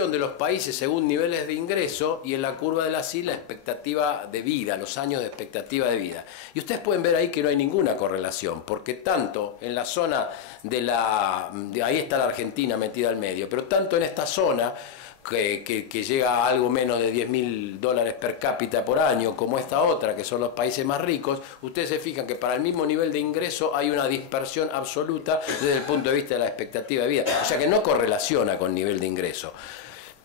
de los países según niveles de ingreso y en la curva de la CIL la expectativa de vida, los años de expectativa de vida. Y ustedes pueden ver ahí que no hay ninguna correlación, porque tanto en la zona ahí está la Argentina metida al medio, pero tanto en esta zona que llega a algo menos de $10.000 per cápita por año, como esta otra, que son los países más ricos, ustedes se fijan que para el mismo nivel de ingreso hay una dispersión absoluta desde el punto de vista de la expectativa de vida, o sea que no correlaciona con nivel de ingreso.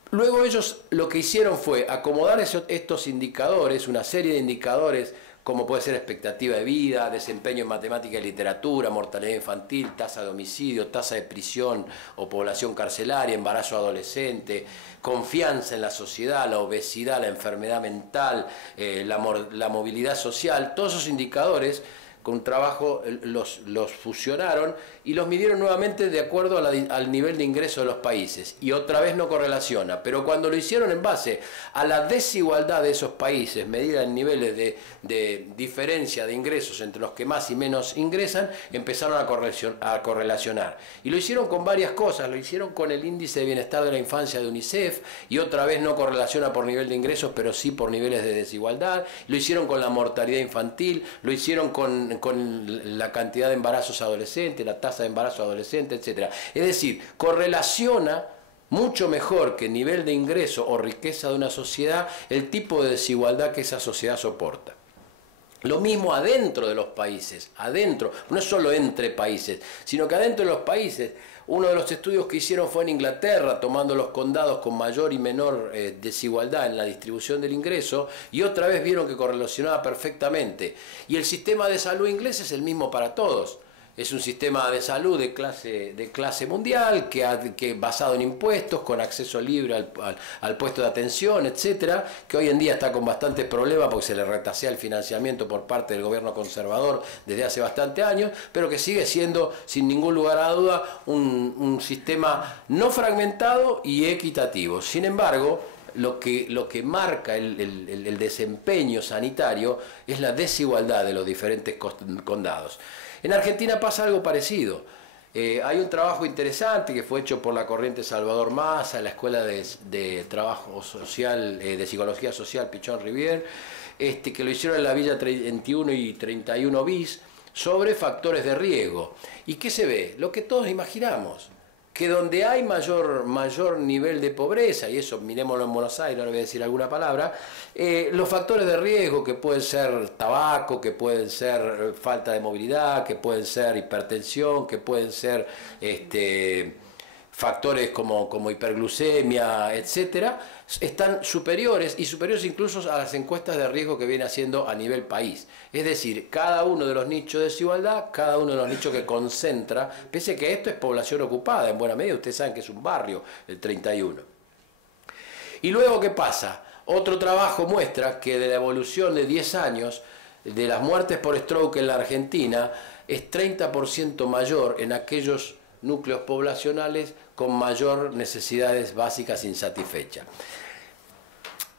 Luego ellos lo que hicieron fue acomodar estos indicadores, una serie de indicadores, como puede ser expectativa de vida, desempeño en matemática y literatura, mortalidad infantil, tasa de homicidio, tasa de prisión o población carcelaria, embarazo adolescente, confianza en la sociedad, la obesidad, la enfermedad mental, la movilidad social, todos esos indicadores con un trabajo los fusionaron y los midieron nuevamente de acuerdo al nivel de ingreso de los países. Y otra vez no correlaciona, pero cuando lo hicieron en base a la desigualdad de esos países, medida en niveles de diferencia de ingresos entre los que más y menos ingresan, empezaron a correlacionar. Y lo hicieron con varias cosas, lo hicieron con el índice de bienestar de la infancia de UNICEF, y otra vez no correlaciona por nivel de ingresos, pero sí por niveles de desigualdad. Lo hicieron con la mortalidad infantil, lo hicieron con la cantidad de embarazos adolescentes, la tasa de embarazo adolescente, etc. Es decir, correlaciona mucho mejor que nivel de ingreso o riqueza de una sociedad el tipo de desigualdad que esa sociedad soporta. Lo mismo adentro de los países, adentro, no es solo entre países, sino que adentro de los países. Uno de los estudios que hicieron fue en Inglaterra, tomando los condados con mayor y menor desigualdad en la distribución del ingreso, y otra vez vieron que correlacionaba perfectamente. Y el sistema de salud inglés es el mismo para todos. Es un sistema de salud de clase mundial, que basado en impuestos, con acceso libre al puesto de atención, etcétera, que hoy en día está con bastantes problemas porque se le retasea el financiamiento por parte del gobierno conservador desde hace bastantes años, pero que sigue siendo, sin ningún lugar a duda, un sistema no fragmentado y equitativo. Sin embargo, lo que marca el desempeño sanitario es la desigualdad de los diferentes condados. En Argentina pasa algo parecido. Hay un trabajo interesante que fue hecho por la corriente Salvador Massa, la Escuela de Trabajo Social, de Psicología Social Pichón Rivier, que lo hicieron en la Villa 21 y 31 bis, sobre factores de riesgo. ¿Y qué se ve? Lo que todos imaginamos, que donde hay mayor nivel de pobreza, y eso mirémoslo en Buenos Aires, ahora voy a decir alguna palabra, los factores de riesgo, que pueden ser tabaco, que pueden ser falta de movilidad, que pueden ser hipertensión, que pueden ser factores como hiperglucemia, etcétera, están superiores, y superiores incluso a las encuestas de riesgo que viene haciendo a nivel país. Es decir, cada uno de los nichos de desigualdad, cada uno de los nichos que concentra, pese a que esto es población ocupada, en buena medida, ustedes saben que es un barrio, el 31. Y luego, ¿qué pasa? Otro trabajo muestra que de la evolución de 10 años, de las muertes por stroke en la Argentina, es 30% mayor en aquellos núcleos poblacionales con mayor necesidades básicas insatisfechas.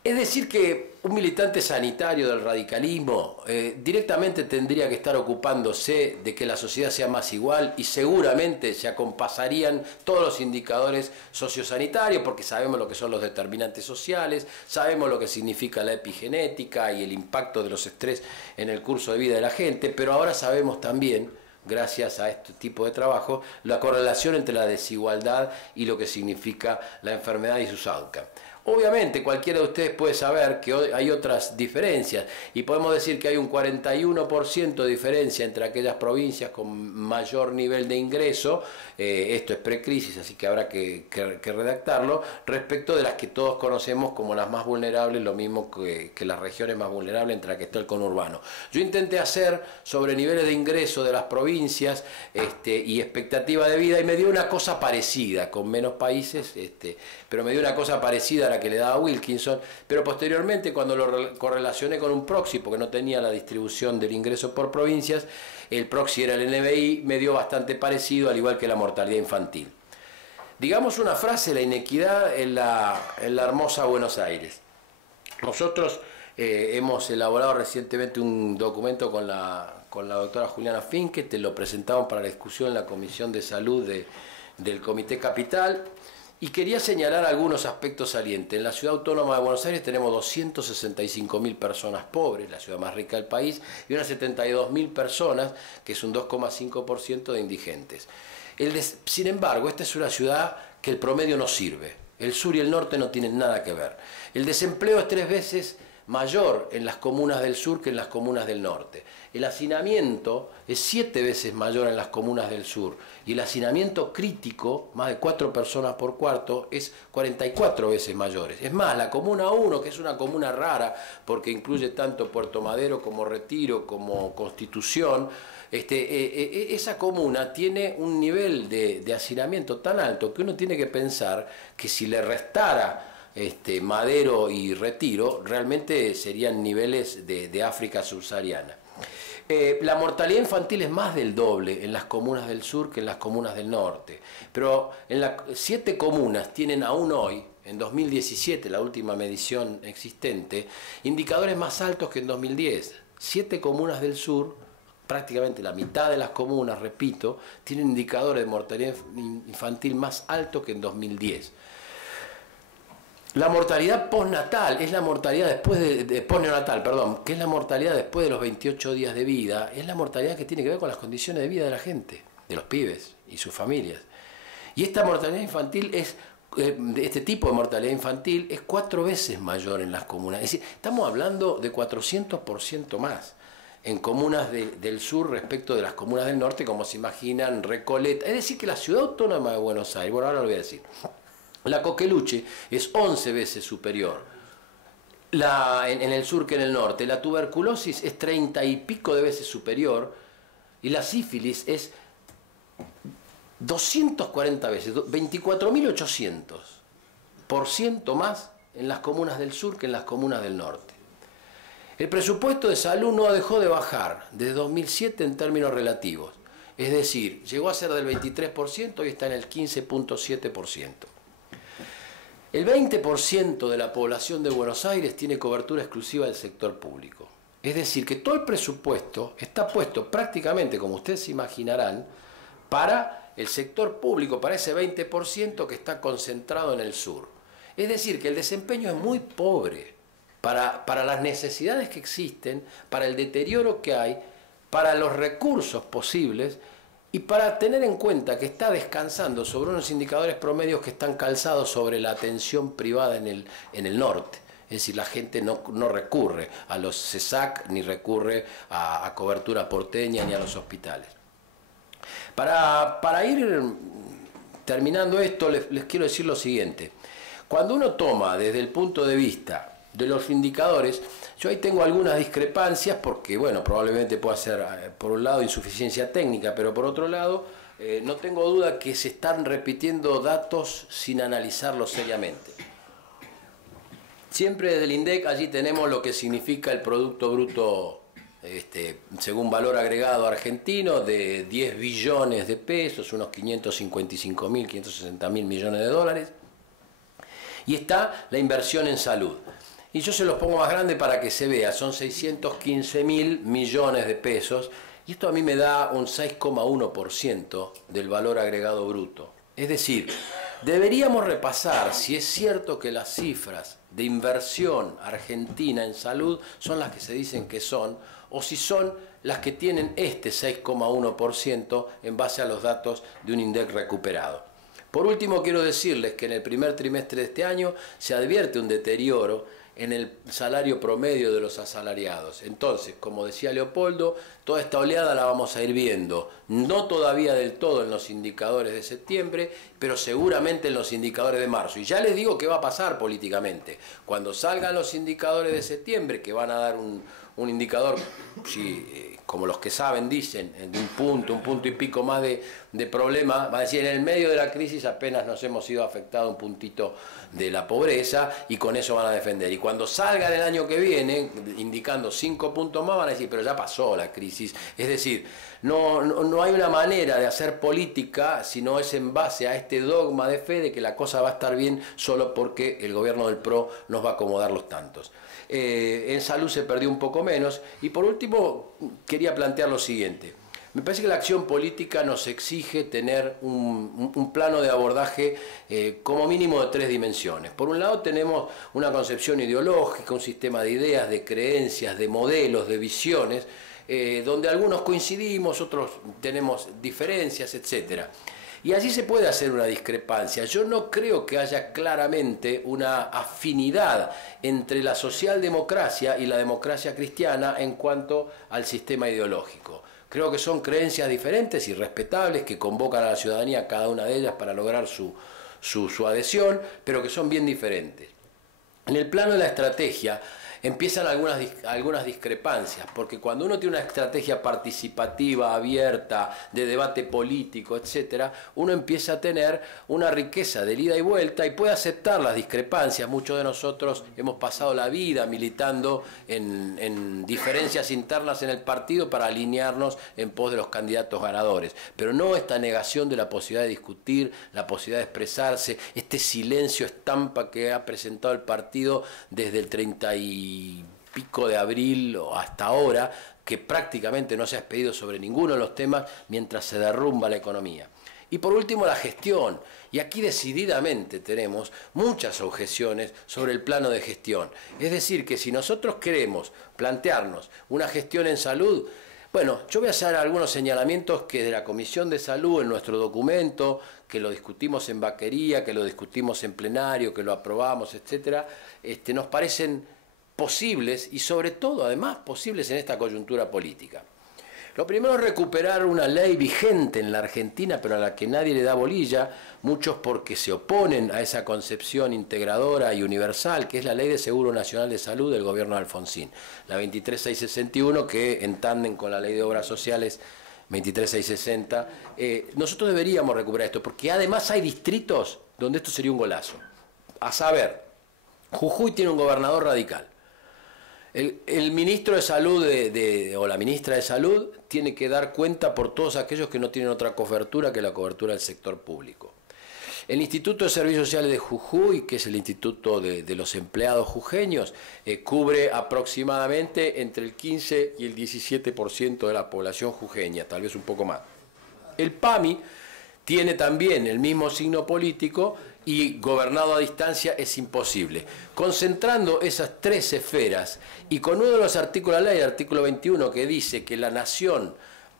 Es decir que un militante sanitario del radicalismo directamente tendría que estar ocupándose de que la sociedad sea más igual, y seguramente se acompasarían todos los indicadores sociosanitarios, porque sabemos lo que son los determinantes sociales, sabemos lo que significa la epigenética y el impacto de los estrés en el curso de vida de la gente, pero ahora sabemos también, gracias a este tipo de trabajo, la correlación entre la desigualdad y lo que significa la enfermedad y sus outcomes. Obviamente cualquiera de ustedes puede saber que hay otras diferencias, y podemos decir que hay un 41% de diferencia entre aquellas provincias con mayor nivel de ingreso, esto es precrisis, así que habrá que redactarlo, respecto de las que todos conocemos como las más vulnerables, lo mismo que las regiones más vulnerables, entre las que está el conurbano. Yo intenté hacer sobre niveles de ingreso de las provincias y expectativa de vida, y me dio una cosa parecida, con menos países, pero me dio una cosa parecida a la que le daba Wilkinson, pero posteriormente cuando lo correlacioné con un proxy, porque no tenía la distribución del ingreso por provincias, el proxy era el NBI, me dio bastante parecido, al igual que la mortalidad infantil. Digamos una frase: la inequidad en la hermosa Buenos Aires. Nosotros hemos elaborado recientemente un documento con la doctora Juliana Finke, te lo presentamos para la discusión en la Comisión de Salud del Comité Capital, Y quería señalar algunos aspectos salientes. En la Ciudad Autónoma de Buenos Aires tenemos 265.000 personas pobres, la ciudad más rica del país, y unas 72.000 personas, que es un 2,5% de indigentes. Sin embargo, esta es una ciudad que el promedio no sirve. El sur y el norte no tienen nada que ver. El desempleo es 3 veces mayor en las comunas del sur que en las comunas del norte. El hacinamiento es 7 veces mayor en las comunas del sur y el hacinamiento crítico, más de 4 personas por cuarto, es 44 veces mayores. Es más, la comuna 1, que es una comuna rara porque incluye tanto Puerto Madero como Retiro como Constitución, esa comuna tiene un nivel de hacinamiento tan alto que uno tiene que pensar que si le restara Madero y Retiro, realmente serían niveles de África subsahariana. La mortalidad infantil es más del doble en las comunas del sur que en las comunas del norte, pero en 7 comunas tienen aún hoy, en 2017, la última medición existente, indicadores más altos que en 2010. 7 comunas del sur, prácticamente la mitad de las comunas, repito, tienen indicadores de mortalidad infantil más altos que en 2010. La mortalidad postnatal es la mortalidad posneonatal, perdón, que es la mortalidad después de los 28 días de vida, es la mortalidad que tiene que ver con las condiciones de vida de la gente, de los pibes y sus familias. Y esta mortalidad infantil este tipo de mortalidad infantil es 4 veces mayor en las comunas. Es decir, estamos hablando de 400% más en comunas del sur respecto de las comunas del norte, como se imaginan, Recoleta. Es decir, que la Ciudad Autónoma de Buenos Aires, bueno, ahora lo voy a decir, la Coqueluche es 11 veces superior en el sur que en el norte. La tuberculosis es 30 y pico de veces superior y la sífilis es 240 veces, 24.800% más en las comunas del sur que en las comunas del norte. El presupuesto de salud no dejó de bajar desde 2007 en términos relativos. Es decir, llegó a ser del 23% y está en el 15,7%. El 20% de la población de Buenos Aires tiene cobertura exclusiva del sector público. Es decir, que todo el presupuesto está puesto prácticamente, como ustedes se imaginarán, para el sector público, para ese 20% que está concentrado en el sur. Es decir, que el desempeño es muy pobre para las necesidades que existen, para el deterioro que hay, para los recursos posibles, y para tener en cuenta que está descansando sobre unos indicadores promedios que están calzados sobre la atención privada en el norte. Es decir, la gente no recurre a los CESAC, ni recurre a cobertura porteña, ni a los hospitales. Para ir terminando esto, les quiero decir lo siguiente. Cuando uno toma desde el punto de vista de los indicadores, yo ahí tengo algunas discrepancias porque, bueno, probablemente pueda ser, por un lado, insuficiencia técnica, pero por otro lado, no tengo duda que se están repitiendo datos sin analizarlos seriamente. Siempre desde el INDEC allí tenemos lo que significa el Producto Bruto según valor agregado argentino de 10 billones de pesos, unos 555.000, 560.000 millones de dólares. Y está la inversión en salud. Y yo se los pongo más grande para que se vea, son 615.000 millones de pesos, y esto a mí me da un 6,1% del valor agregado bruto. Es decir, deberíamos repasar si es cierto que las cifras de inversión argentina en salud son las que se dicen que son, o si son las que tienen este 6,1% en base a los datos de un INDEC recuperado. Por último, quiero decirles que en el primer trimestre de este año se advierte un deterioro en el salario promedio de los asalariados. Entonces, como decía Leopoldo, toda esta oleada la vamos a ir viendo, no todavía del todo en los indicadores de septiembre, pero seguramente en los indicadores de marzo. Y ya les digo qué va a pasar políticamente. Cuando salgan los indicadores de septiembre, que van a dar un indicador, como los que saben dicen, de un punto y pico más de problema, va a decir, en el medio de la crisis apenas nos hemos ido afectado un puntito de la pobreza y con eso van a defender. Y cuando salgan el año que viene, indicando 5 puntos más, van a decir, pero ya pasó la crisis. Es decir, no hay una manera de hacer política si no es en base a este dogma de fe de que la cosa va a estar bien solo porque el gobierno del PRO nos va a acomodar los tantos. En salud se perdió un poco menos. Y por último, quería plantear lo siguiente. Me parece que la acción política nos exige tener un plano de abordaje como mínimo de 3 dimensiones. Por un lado tenemos una concepción ideológica, un sistema de ideas, de creencias, de modelos, de visiones, donde algunos coincidimos, otros tenemos diferencias, etcétera. Y allí se puede hacer una discrepancia. Yo no creo que haya claramente una afinidad entre la socialdemocracia y la democracia cristiana en cuanto al sistema ideológico. Creo que son creencias diferentes y respetables que convocan a la ciudadanía, cada una de ellas, para lograr su adhesión, pero que son bien diferentes. En el plano de la estrategia empiezan algunas discrepancias, porque cuando uno tiene una estrategia participativa, abierta, de debate político, etcétera, uno empieza a tener una riqueza de ida y vuelta y puede aceptar las discrepancias. Muchos de nosotros hemos pasado la vida militando en diferencias internas en el partido para alinearnos en pos de los candidatos ganadores, pero no esta negación de la posibilidad de discutir, la posibilidad de expresarse, este silencio estampa que ha presentado el partido desde el 30 y pico de abril o hasta ahora, que prácticamente no se ha expedido sobre ninguno de los temas mientras se derrumba la economía. Y por último, la gestión. Y aquí decididamente tenemos muchas objeciones sobre el plano de gestión. Es decir, que si nosotros queremos plantearnos una gestión en salud, bueno, yo voy a hacer algunos señalamientos que de la Comisión de Salud en nuestro documento, que lo discutimos en vaquería, que lo discutimos en plenario, que lo aprobamos, etcétera, nos parecen posibles y sobre todo, además, posibles en esta coyuntura política. Lo primero es recuperar una ley vigente en la Argentina, pero a la que nadie le da bolilla, muchos porque se oponen a esa concepción integradora y universal, que es la Ley de Seguro Nacional de Salud del gobierno de Alfonsín, la 23661, que en tándem con la Ley de Obras Sociales 23660, nosotros deberíamos recuperar esto, porque además hay distritos donde esto sería un golazo. A saber, Jujuy tiene un gobernador radical. El ministro de Salud o la ministra de Salud tiene que dar cuenta por todos aquellos que no tienen otra cobertura que la cobertura del sector público. El Instituto de Servicios Sociales de Jujuy, que es el instituto de los empleados jujeños, cubre aproximadamente entre el 15 y el 17% de la población jujeña, tal vez un poco más. El PAMI tiene también el mismo signo político y gobernado a distancia es imposible. Concentrando esas 3 esferas y con uno de los artículos de la ley, el artículo 21, que dice que la nación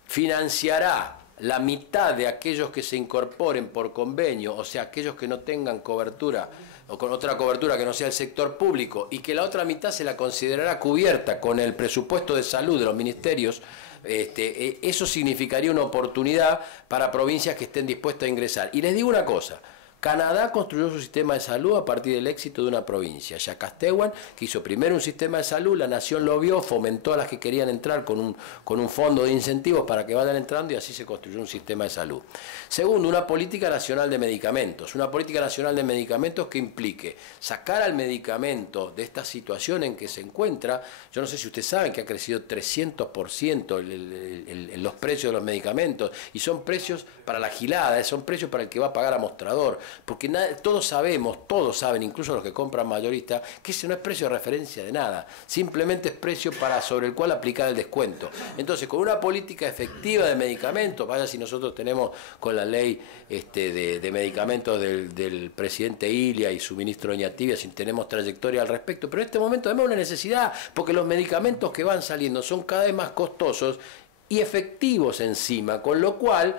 financiará la mitad de aquellos que se incorporen por convenio, o sea, aquellos que no tengan cobertura o con otra cobertura que no sea el sector público, y que la otra mitad se la considerará cubierta con el presupuesto de salud de los ministerios, eso significaría una oportunidad para provincias que estén dispuestas a ingresar. Y les digo una cosa, Canadá construyó su sistema de salud a partir del éxito de una provincia, Yacastehuan, que hizo primero un sistema de salud, la nación lo vio, fomentó a las que querían entrar con un fondo de incentivos para que vayan entrando y así se construyó un sistema de salud. Segundo, una política nacional de medicamentos, que implique sacar al medicamento de esta situación en que se encuentra. Yo no sé si ustedes saben que ha crecido 300% los precios de los medicamentos y son precios para la gilada, son precios para el que va a pagar a mostrador. Porque todos saben, incluso los que compran mayoristas, que ese no es precio de referencia de nada, simplemente es precio sobre el cual aplicar el descuento. Entonces, con una política efectiva de medicamentos, vaya si nosotros tenemos con la ley de medicamentos del presidente Ilia y su ministro Doña Tibia, si tenemos trayectoria al respecto, pero en este momento además una necesidad, porque los medicamentos que van saliendo son cada vez más costosos y efectivos encima, con lo cual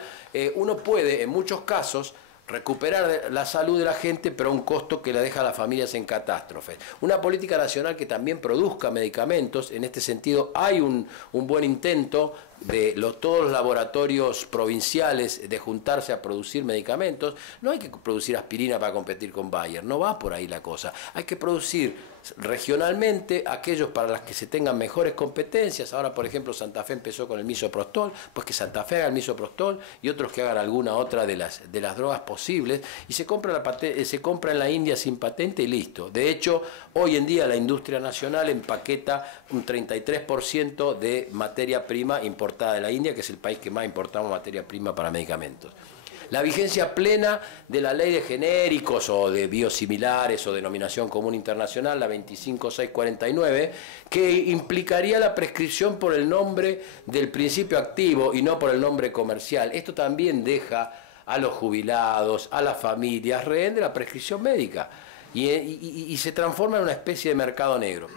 uno puede, en muchos casos, recuperar la salud de la gente, pero a un costo que la deja a las familias en catástrofes. Una política nacional que también produzca medicamentos. En este sentido hay un buen intento de todos los laboratorios provinciales de juntarse a producir medicamentos. No hay que producir aspirina para competir con Bayer, no va por ahí la cosa. Hay que producir regionalmente aquellos para las que se tengan mejores competencias. Ahora, por ejemplo, Santa Fe empezó con el misoprostol, pues que Santa Fe haga el misoprostol y otros que hagan alguna otra de las drogas posibles, y se compra en la India sin patente y listo. De hecho, hoy en día la industria nacional empaqueta un 33% de materia prima importada de la India, que es el país que más importamos materia prima para medicamentos. La vigencia plena de la ley de genéricos o de biosimilares o denominación común internacional, la 25649, que implicaría la prescripción por el nombre del principio activo y no por el nombre comercial. Esto también deja a los jubilados, a las familias, rehén de la prescripción médica y se transforma en una especie de mercado negro.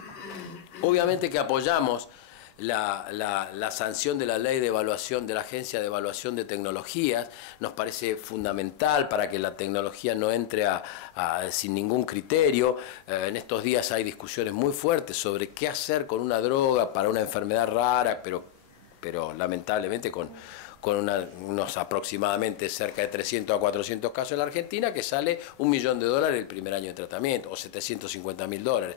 Obviamente que apoyamos la sanción de la ley de evaluación de la Agencia de Evaluación de Tecnologías. Nos parece fundamental para que la tecnología no entre sin ningún criterio. En estos días hay discusiones muy fuertes sobre qué hacer con una droga para una enfermedad rara, pero lamentablemente con unos aproximadamente cerca de 300 a 400 casos en la Argentina, que sale $1 millón el primer año de tratamiento, o $750.000.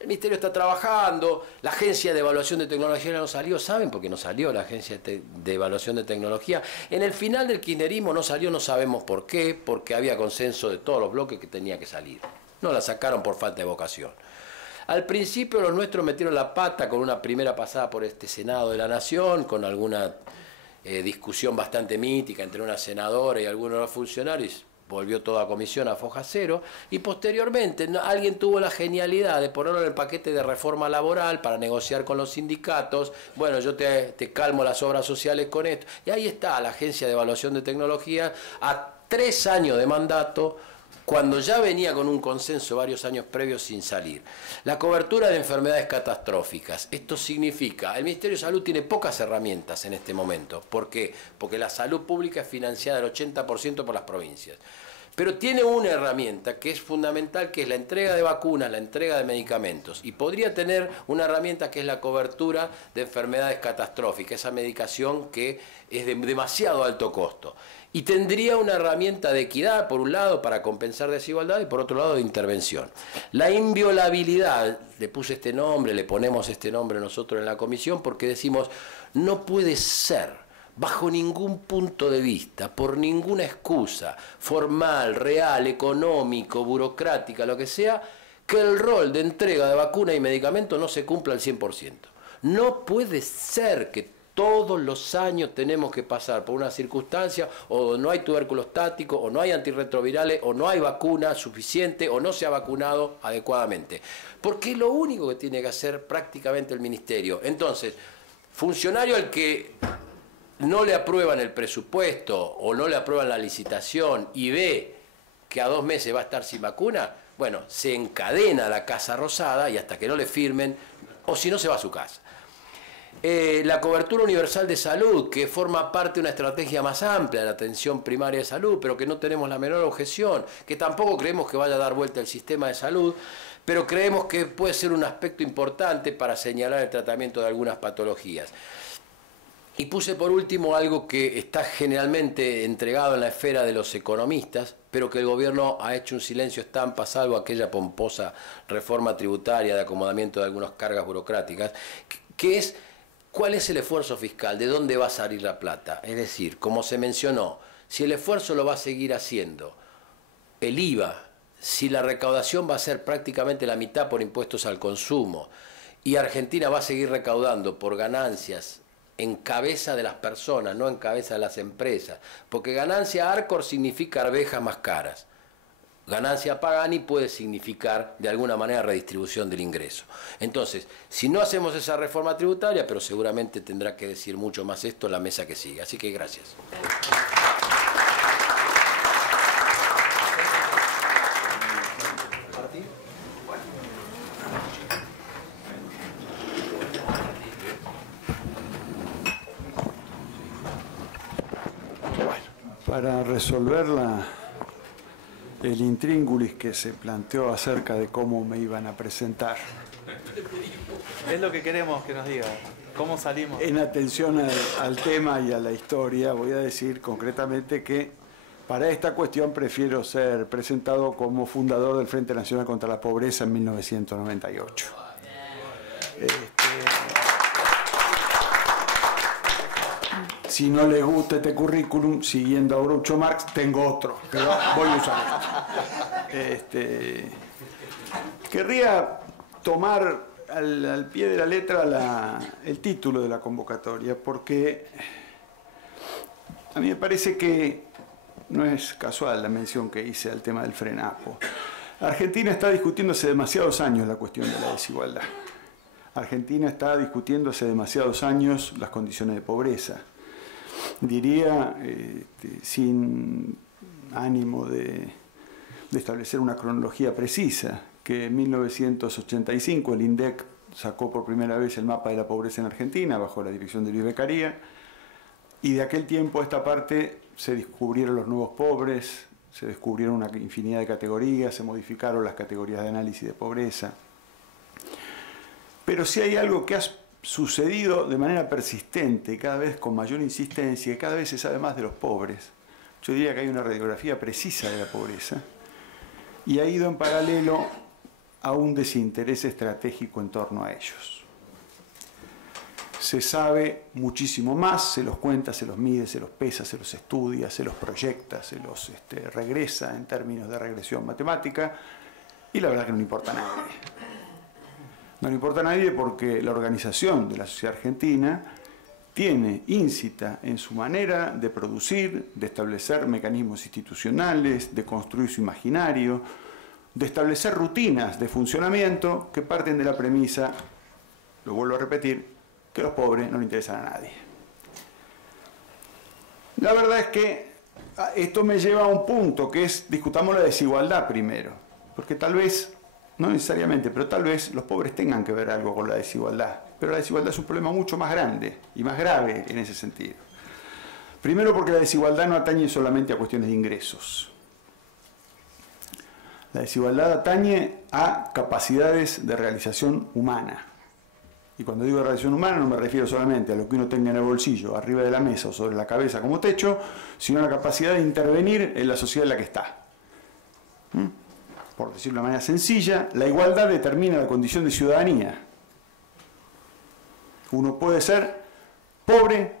El Ministerio está trabajando, la Agencia de Evaluación de Tecnología no salió. ¿Saben por qué no salió la Agencia de Evaluación de Tecnología? En el final del kirchnerismo no salió, no sabemos por qué, porque había consenso de todos los bloques que tenía que salir. No la sacaron por falta de vocación. Al principio los nuestros metieron la pata con una primera pasada por este Senado de la Nación, con alguna discusión bastante mítica entre una senadora y algunos de los funcionarios. Volvió toda comisión a foja cero y posteriormente alguien tuvo la genialidad de ponerlo en el paquete de reforma laboral para negociar con los sindicatos. Bueno, yo te calmo las obras sociales con esto. Y ahí está la Agencia de Evaluación de Tecnología a 3 años de mandato, cuando ya venía con un consenso varios años previos sin salir. La cobertura de enfermedades catastróficas. Esto significa, el Ministerio de Salud tiene pocas herramientas en este momento. ¿Por qué? Porque la salud pública es financiada al 80% por las provincias. Pero tiene una herramienta que es fundamental, que es la entrega de vacunas, la entrega de medicamentos. Y podría tener una herramienta que es la cobertura de enfermedades catastróficas, esa medicación que es de demasiado alto costo. Y tendría una herramienta de equidad, por un lado, para compensar desigualdad, y por otro lado, de intervención. La inviolabilidad, le puse este nombre, le ponemos este nombre nosotros en la comisión, porque decimos, no puede ser, bajo ningún punto de vista, por ninguna excusa, formal, real, económico, burocrática, lo que sea, que el rol de entrega de vacuna y medicamentos no se cumpla al 100%. No puede ser que todos los años tenemos que pasar por una circunstancia o no hay tubérculo estático, o no hay antirretrovirales, o no hay vacuna suficiente, o no se ha vacunado adecuadamente. Porque es lo único que tiene que hacer prácticamente el Ministerio. Entonces, funcionario al que no le aprueban el presupuesto o no le aprueban la licitación y ve que a 2 meses va a estar sin vacuna, bueno, se encadena la Casa Rosada y hasta que no le firmen, o si no se va a su casa. La cobertura universal de salud, que forma parte de una estrategia más amplia de la atención primaria de salud, pero que no tenemos la menor objeción, que tampoco creemos que vaya a dar vuelta el sistema de salud, pero creemos que puede ser un aspecto importante para señalar el tratamiento de algunas patologías. Y puse por último algo que está generalmente entregado en la esfera de los economistas, pero que el gobierno ha hecho un silencio estampa, salvo aquella pomposa reforma tributaria de acomodamiento de algunas cargas burocráticas, que es ¿cuál es el esfuerzo fiscal? ¿De dónde va a salir la plata? Es decir, como se mencionó, si el esfuerzo lo va a seguir haciendo el IVA, si la recaudación va a ser prácticamente la mitad por impuestos al consumo, y Argentina va a seguir recaudando por ganancias en cabeza de las personas, no en cabeza de las empresas, porque ganancia Arcor significa arvejas más caras. Ganancia Pagani puede significar de alguna manera redistribución del ingreso. Entonces, si no hacemos esa reforma tributaria, pero seguramente tendrá que decir mucho más esto la mesa que sigue. Así que gracias. Para resolver el intríngulis que se planteó acerca de cómo me iban a presentar. Es lo que queremos que nos diga. ¿Cómo salimos? En atención al tema y a la historia, voy a decir concretamente que para esta cuestión prefiero ser presentado como fundador del Frente Nacional contra la Pobreza en 1998. Si no les gusta este currículum, siguiendo a Groucho Marx, tengo otro, pero voy a usar este. Querría tomar al pie de la letra el título de la convocatoria, porque a mí me parece que no es casual la mención que hice al tema del FRENAPO. Argentina está discutiendo hace demasiados años la cuestión de la desigualdad. Argentina está discutiendo hace demasiados años las condiciones de pobreza. Diría, sin ánimo de establecer una cronología precisa, que en 1985 el INDEC sacó por primera vez el mapa de la pobreza en Argentina bajo la dirección de Luis Beccaria, y de aquel tiempo a esta parte se descubrieron los nuevos pobres, se descubrieron una infinidad de categorías, se modificaron las categorías de análisis de pobreza. Pero si hay algo que ha sucedido de manera persistente, cada vez con mayor insistencia, y cada vez se sabe más de los pobres, yo diría que hay una radiografía precisa de la pobreza, y ha ido en paralelo a un desinterés estratégico en torno a ellos. Se sabe muchísimo más, se los cuenta, se los mide, se los pesa, se los estudia, se los proyecta, se los regresa en términos de regresión matemática, y la verdad que no le importa a nadie. No le importa a nadie porque la organización de la sociedad argentina tiene íncita en su manera de producir, de establecer mecanismos institucionales, de construir su imaginario, de establecer rutinas de funcionamiento que parten de la premisa, lo vuelvo a repetir, que los pobres no le interesan a nadie. La verdad es que esto me lleva a un punto que es, discutamos la desigualdad primero, porque tal vez, no necesariamente, pero tal vez los pobres tengan que ver algo con la desigualdad, pero la desigualdad es un problema mucho más grande y más grave en ese sentido. Primero porque la desigualdad no atañe solamente a cuestiones de ingresos. La desigualdad atañe a capacidades de realización humana. Y cuando digo realización humana no me refiero solamente a lo que uno tenga en el bolsillo, arriba de la mesa o sobre la cabeza como techo, sino a la capacidad de intervenir en la sociedad en la que está. Por decirlo de una manera sencilla, la igualdad determina la condición de ciudadanía. Uno puede ser pobre,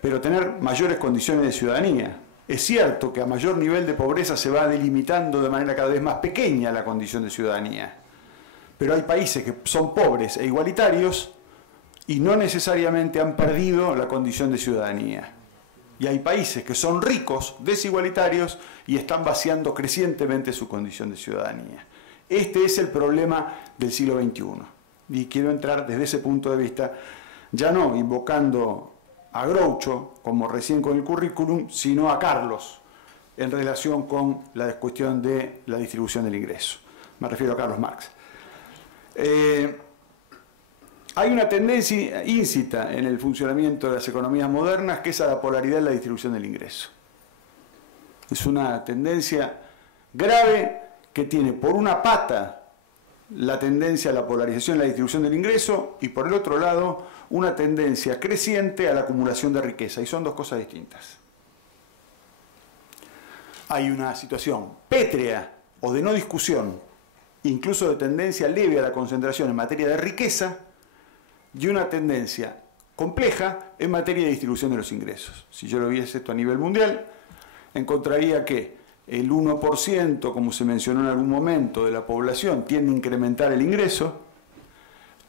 pero tener mayores condiciones de ciudadanía. Es cierto que a mayor nivel de pobreza se va delimitando de manera cada vez más pequeña la condición de ciudadanía. Pero hay países que son pobres e igualitarios y no necesariamente han perdido la condición de ciudadanía. Y hay países que son ricos, desigualitarios, y están vaciando crecientemente su condición de ciudadanía. Este es el problema del siglo XXI. Y quiero entrar desde ese punto de vista, ya no invocando a Groucho, como recién con el currículum, sino a Carlos, en relación con la cuestión de la distribución del ingreso. Me refiero a Carlos Marx. Hay una tendencia íncita en el funcionamiento de las economías modernas que es a la polaridad en la distribución del ingreso. Es una tendencia grave que tiene por una pata la tendencia a la polarización en la distribución del ingreso y por el otro lado una tendencia creciente a la acumulación de riqueza, y son dos cosas distintas. Hay una situación pétrea o de no discusión, incluso de tendencia leve a la concentración en materia de riqueza, y una tendencia compleja en materia de distribución de los ingresos. Si yo lo viese esto a nivel mundial, encontraría que el 1%, como se mencionó en algún momento, de la población tiende a incrementar el ingreso,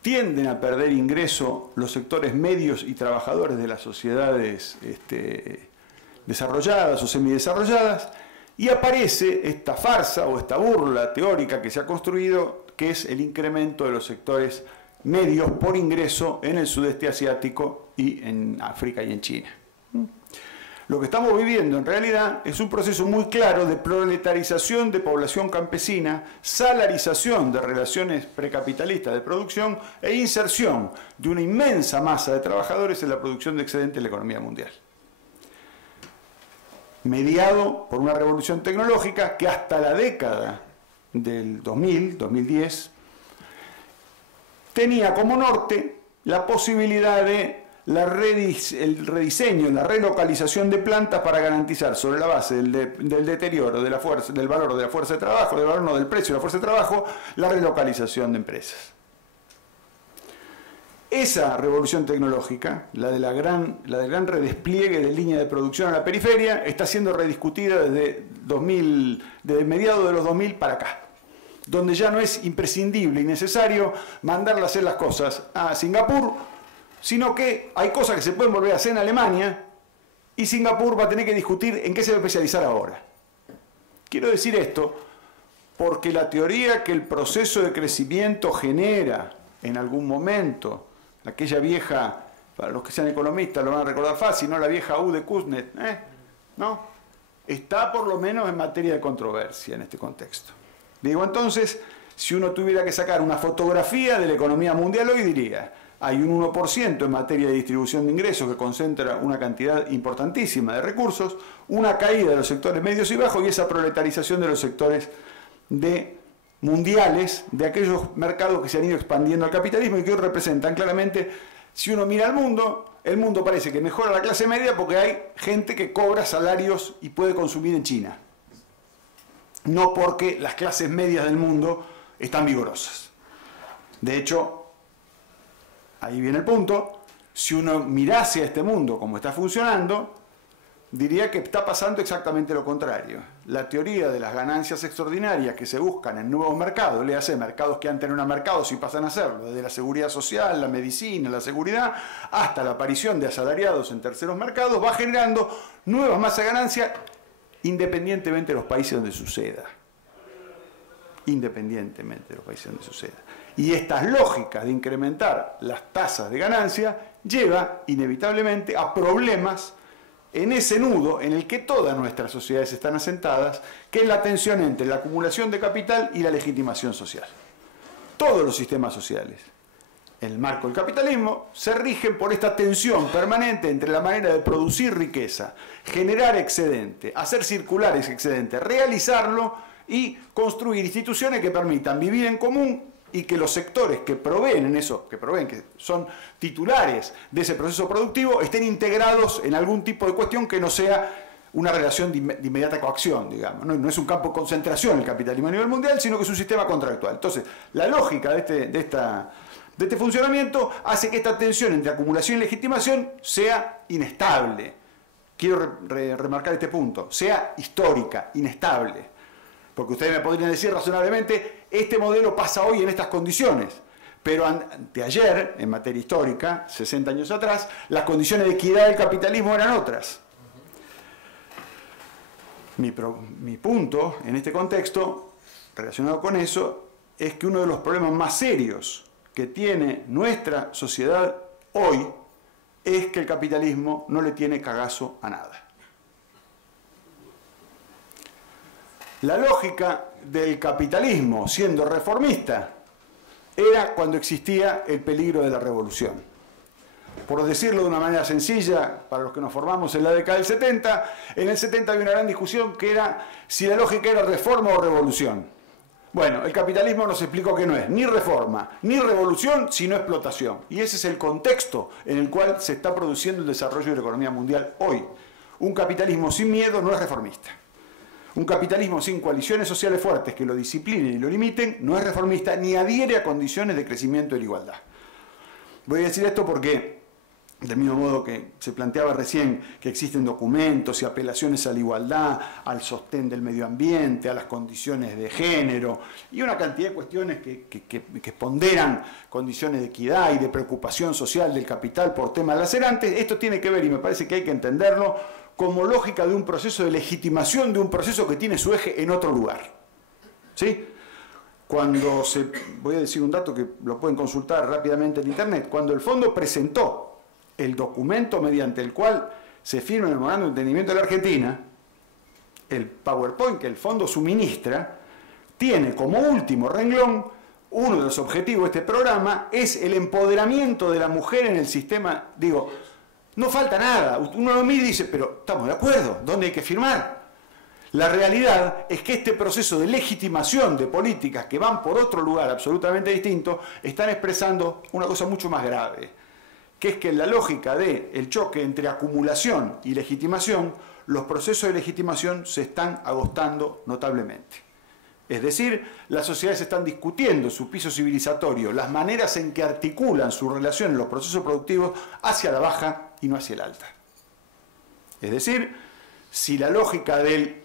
tienden a perder ingreso los sectores medios y trabajadores de las sociedades desarrolladas o semidesarrolladas, y aparece esta farsa o esta burla teórica que se ha construido, que es el incremento de los sectores medios por ingreso en el sudeste asiático y en África y en China. Lo que estamos viviendo en realidad es un proceso muy claro de proletarización de población campesina, salarización de relaciones precapitalistas de producción e inserción de una inmensa masa de trabajadores en la producción de excedente de la economía mundial. Mediado por una revolución tecnológica que hasta la década del 2000, 2010, tenía como norte la posibilidad de el rediseño, la relocalización de plantas para garantizar sobre la base del deterioro de la fuerza, del valor de la fuerza de trabajo, del valor no del precio de la fuerza de trabajo, la relocalización de empresas. Esa revolución tecnológica, la del gran redespliegue de línea de producción a la periferia, está siendo rediscutida desde mediados de los 2000 para acá, donde ya no es imprescindible y necesario mandarle a hacer las cosas a Singapur, sino que hay cosas que se pueden volver a hacer en Alemania y Singapur va a tener que discutir en qué se va a especializar ahora. Quiero decir esto porque la teoría que el proceso de crecimiento genera en algún momento, aquella vieja, para los que sean economistas lo van a recordar fácil, ¿no? La vieja U de Kuznets, ¿no? Está por lo menos en materia de controversia en este contexto. Digo, entonces, si uno tuviera que sacar una fotografía de la economía mundial hoy, diría, hay un 1% en materia de distribución de ingresos que concentra una cantidad importantísima de recursos, una caída de los sectores medios y bajos y esa proletarización de los sectores mundiales, de aquellos mercados que se han ido expandiendo al capitalismo y que hoy representan claramente, si uno mira al mundo, el mundo parece que mejora la clase media porque hay gente que cobra salarios y puede consumir en China. No porque las clases medias del mundo están vigorosas. De hecho, ahí viene el punto, si uno mirase a este mundo como está funcionando, diría que está pasando exactamente lo contrario. La teoría de las ganancias extraordinarias que se buscan en nuevos mercados, le hace mercados que antes no eran mercados y pasan a serlo, desde la seguridad social, la medicina, la seguridad, hasta la aparición de asalariados en terceros mercados, va generando nuevas masas de ganancia independientemente de los países donde suceda. Independientemente de los países donde suceda. Y estas lógicas de incrementar las tasas de ganancia lleva inevitablemente a problemas en ese nudo en el que todas nuestras sociedades están asentadas, que es la tensión entre la acumulación de capital y la legitimación social. Todos los sistemas sociales, en el marco del capitalismo, se rigen por esta tensión permanente entre la manera de producir riqueza, generar excedente, hacer circular ese excedente, realizarlo y construir instituciones que permitan vivir en común y que los sectores que proveen en eso, que son titulares de ese proceso productivo, estén integrados en algún tipo de cuestión que no sea una relación de inmediata coacción, digamos. No es un campo de concentración el capitalismo a nivel mundial, sino que es un sistema contractual. Entonces, la lógica de este funcionamiento hace que esta tensión entre acumulación y legitimación sea inestable. Quiero remarcar este punto, sea histórica, inestable. Porque ustedes me podrían decir razonablemente, este modelo pasa hoy en estas condiciones, pero anteayer, en materia histórica, 60 años atrás, las condiciones de equidad del capitalismo eran otras. Mi punto en este contexto, relacionado con eso, es que uno de los problemas más serios que tiene nuestra sociedad hoy es que el capitalismo no le tiene cagazo a nada. La lógica del capitalismo, siendo reformista, era cuando existía el peligro de la revolución. Por decirlo de una manera sencilla, para los que nos formamos en la década del 70, en el 70 había una gran discusión que era si la lógica era reforma o revolución. Bueno, el capitalismo nos explicó que no es ni reforma, ni revolución, sino explotación. Y ese es el contexto en el cual se está produciendo el desarrollo de la economía mundial hoy. Un capitalismo sin miedo no es reformista. Un capitalismo sin coaliciones sociales fuertes que lo disciplinen y lo limiten no es reformista ni adhiere a condiciones de crecimiento y de la igualdad. Voy a decir esto porque, del mismo modo que se planteaba recién que existen documentos y apelaciones a la igualdad, al sostén del medio ambiente, a las condiciones de género y una cantidad de cuestiones que ponderan condiciones de equidad y de preocupación social del capital por temas lacerantes, esto tiene que ver, y me parece que hay que entenderlo, como lógica de un proceso de legitimación de un proceso que tiene su eje en otro lugar. ¿Sí? Voy a decir un dato que lo pueden consultar rápidamente en internet, cuando el fondo presentó el documento mediante el cual se firma el memorando de entendimiento de la Argentina, el PowerPoint que el fondo suministra, tiene como último renglón, uno de los objetivos de este programa es el empoderamiento de la mujer en el sistema, no falta nada. Uno lo mira y dice, pero estamos de acuerdo, ¿dónde hay que firmar? La realidad es que este proceso de legitimación de políticas que van por otro lugar absolutamente distinto, están expresando una cosa mucho más grave, que es que en la lógica del choque entre acumulación y legitimación, los procesos de legitimación se están agostando notablemente. Es decir, las sociedades están discutiendo su piso civilizatorio, las maneras en que articulan su relación en los procesos productivos hacia la baja y no hacia el alta. Es decir, si la lógica de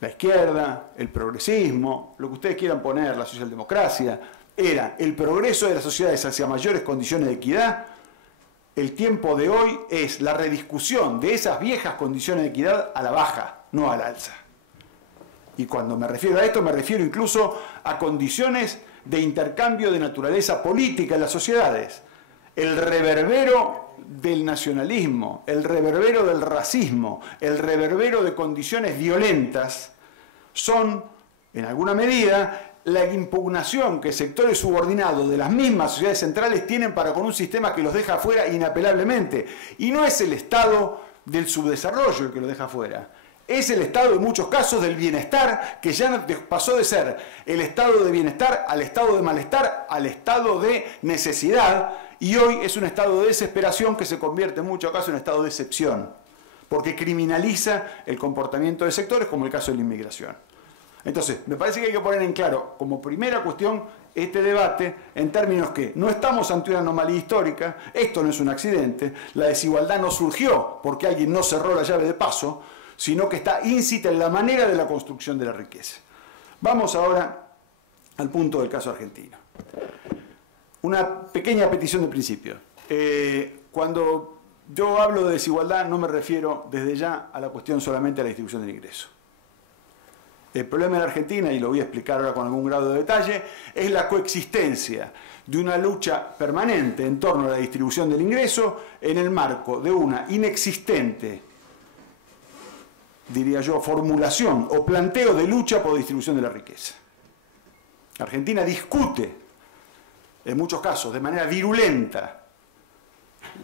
la izquierda, el progresismo, lo que ustedes quieran poner, la socialdemocracia, era el progreso de las sociedades hacia mayores condiciones de equidad, el tiempo de hoy es la rediscusión de esas viejas condiciones de equidad a la baja, no al alza. Y cuando me refiero a esto, me refiero incluso a condiciones de intercambio de naturaleza política en las sociedades. El reverbero del nacionalismo, el reverbero del racismo, el reverbero de condiciones violentas son, en alguna medida, la impugnación que sectores subordinados de las mismas sociedades centrales tienen para con un sistema que los deja afuera inapelablemente. Y no es el estado del subdesarrollo el que los deja afuera. Es el estado, en muchos casos, del bienestar, que ya pasó de ser el estado de bienestar al estado de malestar, al estado de necesidad, y hoy es un estado de desesperación que se convierte en muchos casos en un estado de excepción, porque criminaliza el comportamiento de sectores, como el caso de la inmigración. Entonces, me parece que hay que poner en claro, como primera cuestión, este debate en términos que no estamos ante una anomalía histórica, esto no es un accidente, la desigualdad no surgió porque alguien no cerró la llave de paso, sino que está íncita en la manera de la construcción de la riqueza. Vamos ahora al punto del caso argentino. Una pequeña petición de principio. Cuando yo hablo de desigualdad no me refiero desde ya a la cuestión solamente de la distribución del ingreso. El problema en la Argentina, y lo voy a explicar ahora con algún grado de detalle, es la coexistencia de una lucha permanente en torno a la distribución del ingreso en el marco de una inexistente, diría yo, formulación o planteo de lucha por distribución de la riqueza. Argentina discute, en muchos casos, de manera virulenta,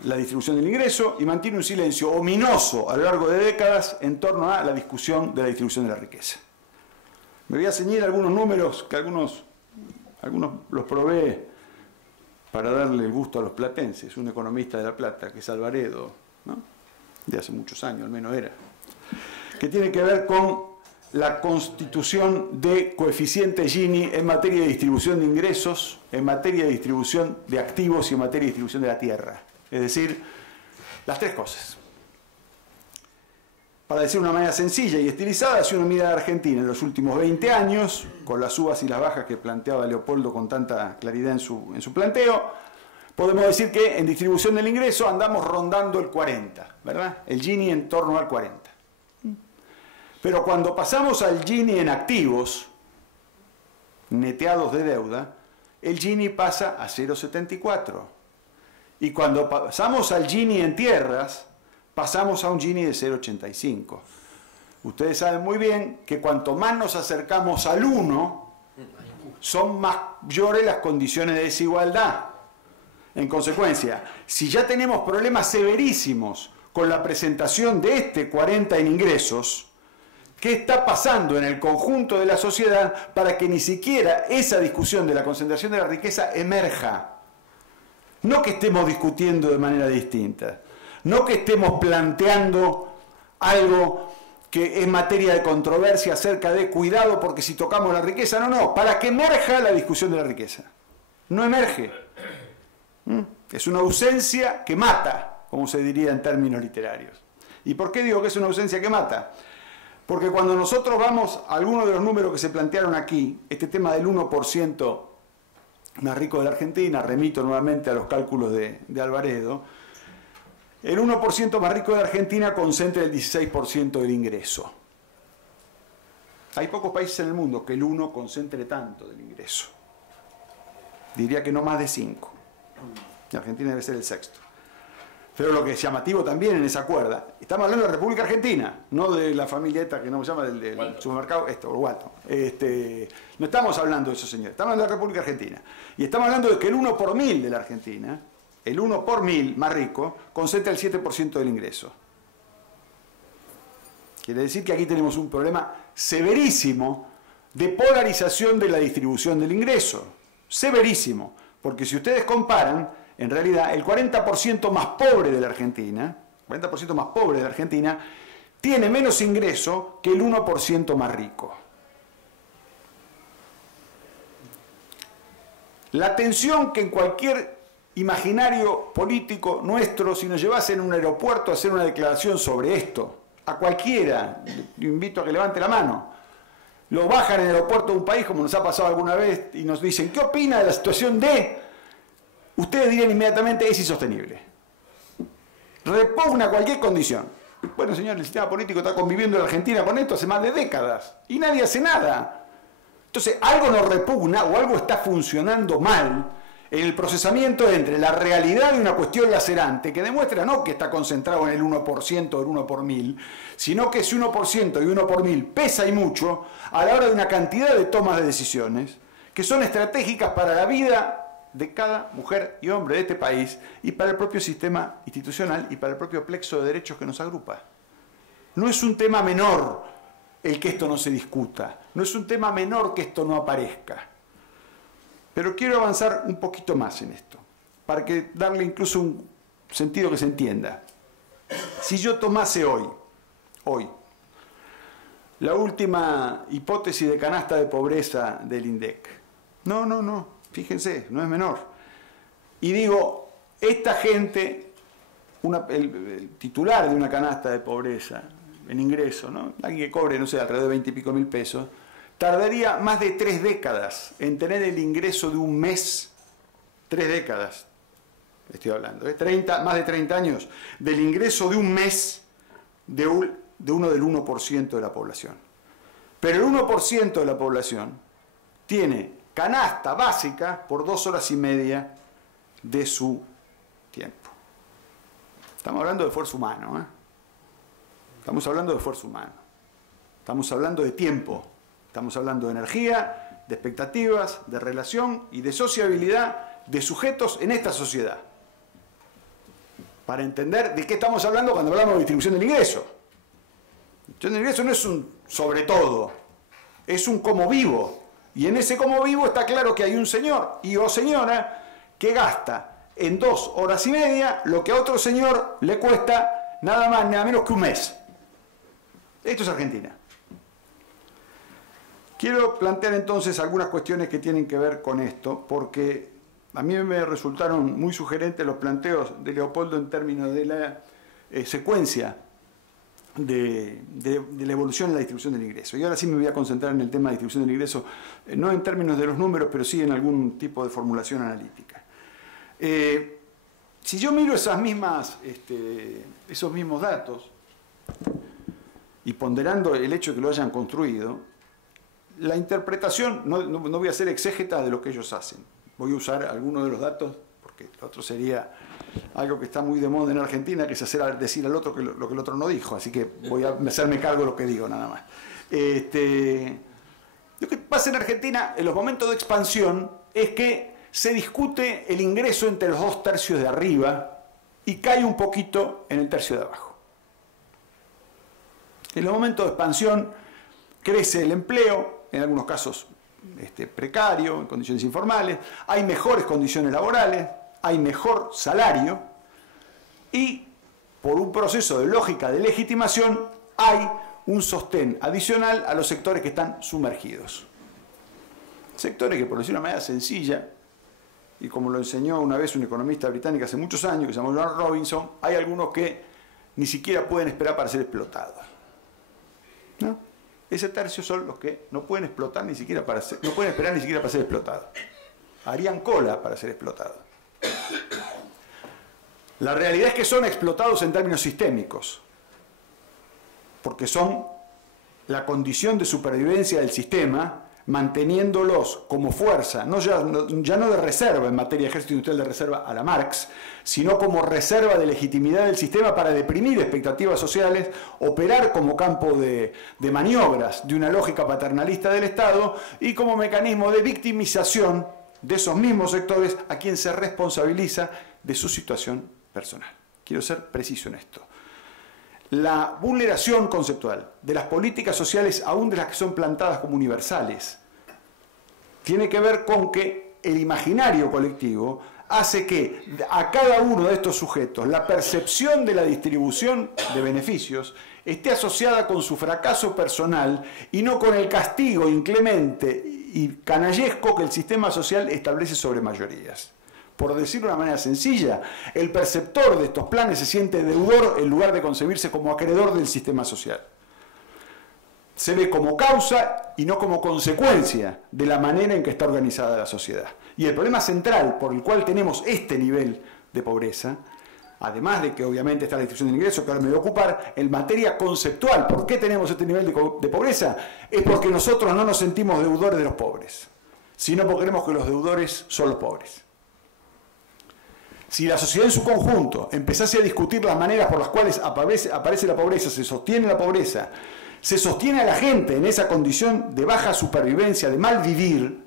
la distribución del ingreso y mantiene un silencio ominoso a lo largo de décadas en torno a la discusión de la distribución de la riqueza. Me voy a ceñir algunos números que algunos los probé para darle el gusto a los platenses. Un economista de La Plata, que es Alvaredo, ¿no? De hace muchos años, al menos era, que tiene que ver con la constitución de coeficiente Gini en materia de distribución de ingresos, en materia de distribución de activos y en materia de distribución de la tierra. Es decir, las tres cosas. Para decir de una manera sencilla y estilizada, si uno mira a Argentina en los últimos 20 años, con las subas y las bajas que planteaba Leopoldo con tanta claridad en su planteo, podemos decir que en distribución del ingreso andamos rondando el 40, ¿verdad? El Gini en torno al 40. Pero cuando pasamos al Gini en activos, neteados de deuda, el Gini pasa a 0,74. Y cuando pasamos al Gini en tierras, pasamos a un Gini de 0,85. Ustedes saben muy bien que cuanto más nos acercamos al 1, son mayores las condiciones de desigualdad. En consecuencia, si ya tenemos problemas severísimos con la presentación de este 40 en ingresos, ¿qué está pasando en el conjunto de la sociedad para que ni siquiera esa discusión de la concentración de la riqueza emerja? No que estemos discutiendo de manera distinta, no que estemos planteando algo que es materia de controversia acerca de cuidado porque si tocamos la riqueza, no, para que emerja la discusión de la riqueza. No emerge. Es una ausencia que mata, como se diría en términos literarios. ¿Y por qué digo que es una ausencia que mata? Porque cuando nosotros vamos a algunos de los números que se plantearon aquí, este tema del 1% más rico de la Argentina, remito nuevamente a los cálculos de Alvaredo, el 1% más rico de la Argentina concentra el 16% del ingreso. Hay pocos países en el mundo que el 1 concentre tanto del ingreso. Diría que no más de 5. La Argentina debe ser el sexto. Pero lo que es llamativo también en esa cuerda, estamos hablando de la República Argentina, no de la familia esta que no se llama del supermercado, Walton. No estamos hablando de esos señores, estamos hablando de la República Argentina. Y estamos hablando de que el 1 por 1000 de la Argentina, el 1 por 1000 más rico, concentra el 7% del ingreso. Quiere decir que aquí tenemos un problema severísimo de polarización de la distribución del ingreso. Severísimo. Porque si ustedes comparan, en realidad el 40% más pobre de la Argentina, tiene menos ingreso que el 1% más rico. La tensión que en cualquier imaginario político nuestro, si nos llevasen a un aeropuerto a hacer una declaración sobre esto, a cualquiera, le invito a que levante la mano, lo bajan en el aeropuerto de un país, como nos ha pasado alguna vez, y nos dicen, ¿qué opina de la situación de...? Ustedes dirían inmediatamente, es insostenible. repugna cualquier condición. Bueno, señor, el sistema político está conviviendo en la Argentina con esto hace más de décadas y nadie hace nada. Entonces, algo nos repugna o algo está funcionando mal en el procesamiento entre la realidad de una cuestión lacerante que demuestra no que está concentrado en el 1% o el 1 por 1000, sino que ese 1% y 1 por 1000 pesa y mucho a la hora de una cantidad de tomas de decisiones que son estratégicas para la vida de cada mujer y hombre de este país y para el propio sistema institucional y para el propio plexo de derechos que nos agrupa. No es un tema menor el que esto no se discuta, no es un tema menor que esto no aparezca. Pero quiero avanzar un poquito más en esto, para que darle incluso un sentido que se entienda. Si yo tomase hoy, la última hipótesis de canasta de pobreza del INDEC, no, fíjense, no es menor, y digo, esta gente, el titular de una canasta de pobreza en ingreso, ¿no? Alguien que cobre, no sé, alrededor de 20 y pico mil pesos, tardaría más de 3 décadas en tener el ingreso de un mes. 3 décadas, estoy hablando, más de 30 años, del ingreso de un mes de uno del 1% de la población. Pero el 1% de la población tiene canasta básica por 2 horas y media de su tiempo. Estamos hablando de esfuerzo humano, ¿eh? Estamos hablando de esfuerzo humano. Estamos hablando de tiempo. Estamos hablando de energía, de expectativas, de relación y de sociabilidad de sujetos en esta sociedad. Para entender de qué estamos hablando cuando hablamos de distribución del ingreso. La distribución del ingreso no es un sobre todo, es un como vivo. Y en ese como vivo está claro que hay un señor y o señora que gasta en 2 horas y media lo que a otro señor le cuesta nada más, nada menos que un mes. Esto es Argentina. Quiero plantear entonces algunas cuestiones que tienen que ver con esto, porque a mí me resultaron muy sugerentes los planteos de Leopoldo en términos de la secuencia de la evolución en la distribución del ingreso. Y ahora sí me voy a concentrar en el tema de distribución del ingreso, no en términos de los números, pero sí en algún tipo de formulación analítica. Si yo miro esos mismos datos, y ponderando el hecho de que lo hayan construido, la interpretación, no voy a ser exégeta de lo que ellos hacen. Voy a usar algunos de los datos, porque lo otro sería algo que está muy de moda en Argentina, que es decir al otro lo que el otro no dijo. Así que voy a hacerme cargo de lo que digo, nada más. Lo que pasa en Argentina, en los momentos de expansión, es que se discute el ingreso entre los 2 tercios de arriba y cae un poquito en el tercio de abajo. En los momentos de expansión crece el empleo, en algunos casos precario, en condiciones informales, hay mejores condiciones laborales, hay mejor salario y por un proceso de lógica de legitimación hay un sostén adicional a los sectores que están sumergidos. Sectores que, por decir de una manera sencilla, y como lo enseñó una vez un economista británico hace muchos años, que se llamó John Robinson, hay algunos que ni siquiera pueden esperar para ser explotados, ¿no? Ese tercio son los que no pueden explotar ni siquiera no pueden esperar ni siquiera para ser explotados. Harían cola para ser explotados. La realidad es que son explotados en términos sistémicos, porque son la condición de supervivencia del sistema, manteniéndolos como fuerza, ya no de reserva en materia de ejército industrial de reserva a la Marx, sino como reserva de legitimidad del sistema para deprimir expectativas sociales, operar como campo de maniobras de una lógica paternalista del Estado y como mecanismo de victimización de esos mismos sectores a quien se responsabiliza de su situación personal. Quiero ser preciso en esto. La vulneración conceptual de las políticas sociales, aún de las que son plantadas como universales, tiene que ver con que el imaginario colectivo hace que a cada uno de estos sujetos la percepción de la distribución de beneficios esté asociada con su fracaso personal y no con el castigo inclemente y canallesco que el sistema social establece sobre mayorías. Por decirlo de una manera sencilla, el perceptor de estos planes se siente deudor en lugar de concebirse como acreedor del sistema social. Se ve como causa y no como consecuencia de la manera en que está organizada la sociedad. Y el problema central por el cual tenemos este nivel de pobreza además de que obviamente está la distribución del ingreso, que ahora me voy a ocupar, en materia conceptual. ¿Por qué tenemos este nivel de pobreza? Es porque nosotros no nos sentimos deudores de los pobres, sino porque creemos que los deudores son los pobres. Si la sociedad en su conjunto empezase a discutir las maneras por las cuales aparece la pobreza, se sostiene la pobreza, se sostiene a la gente en esa condición de baja supervivencia, de mal vivir,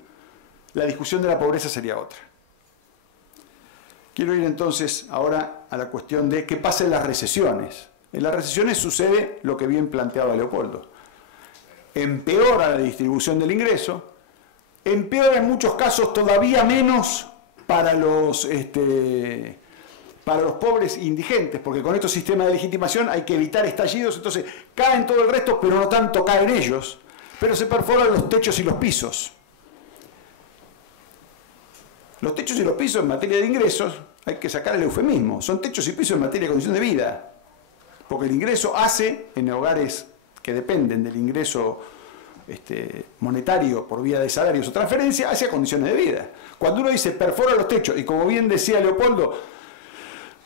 la discusión de la pobreza sería otra. Quiero ir entonces ahora a la cuestión de qué pasa en las recesiones. En las recesiones sucede lo que bien planteaba Leopoldo. Empeora la distribución del ingreso, empeora en muchos casos todavía menos para los pobres indigentes, porque con estos sistemas de legitimación hay que evitar estallidos, entonces caen todo el resto, pero no tanto caen ellos, pero se perforan los techos y los pisos. Los techos y los pisos en materia de ingresos, hay que sacar el eufemismo, son techos y pisos en materia de condición de vida, porque el ingreso hace, en hogares que dependen del ingreso monetario por vía de salarios o transferencia, hacia condiciones de vida. Cuando uno dice perfora los techos, y como bien decía Leopoldo,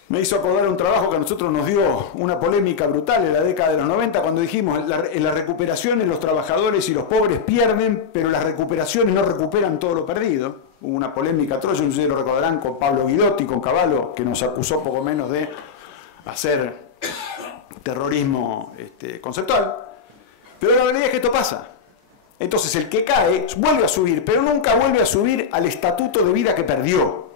me hizo acordar un trabajo que a nosotros nos dio una polémica brutal en la década de los 90, cuando dijimos en las recuperaciones los trabajadores y los pobres pierden, pero las recuperaciones no recuperan todo lo perdido. Hubo una polémica atroz, ustedes lo recordarán, con Pablo Guidotti, con Cavallo, que nos acusó poco menos de hacer terrorismo conceptual. Pero la realidad es que esto pasa. Entonces el que cae vuelve a subir, pero nunca vuelve a subir al estatuto de vida que perdió.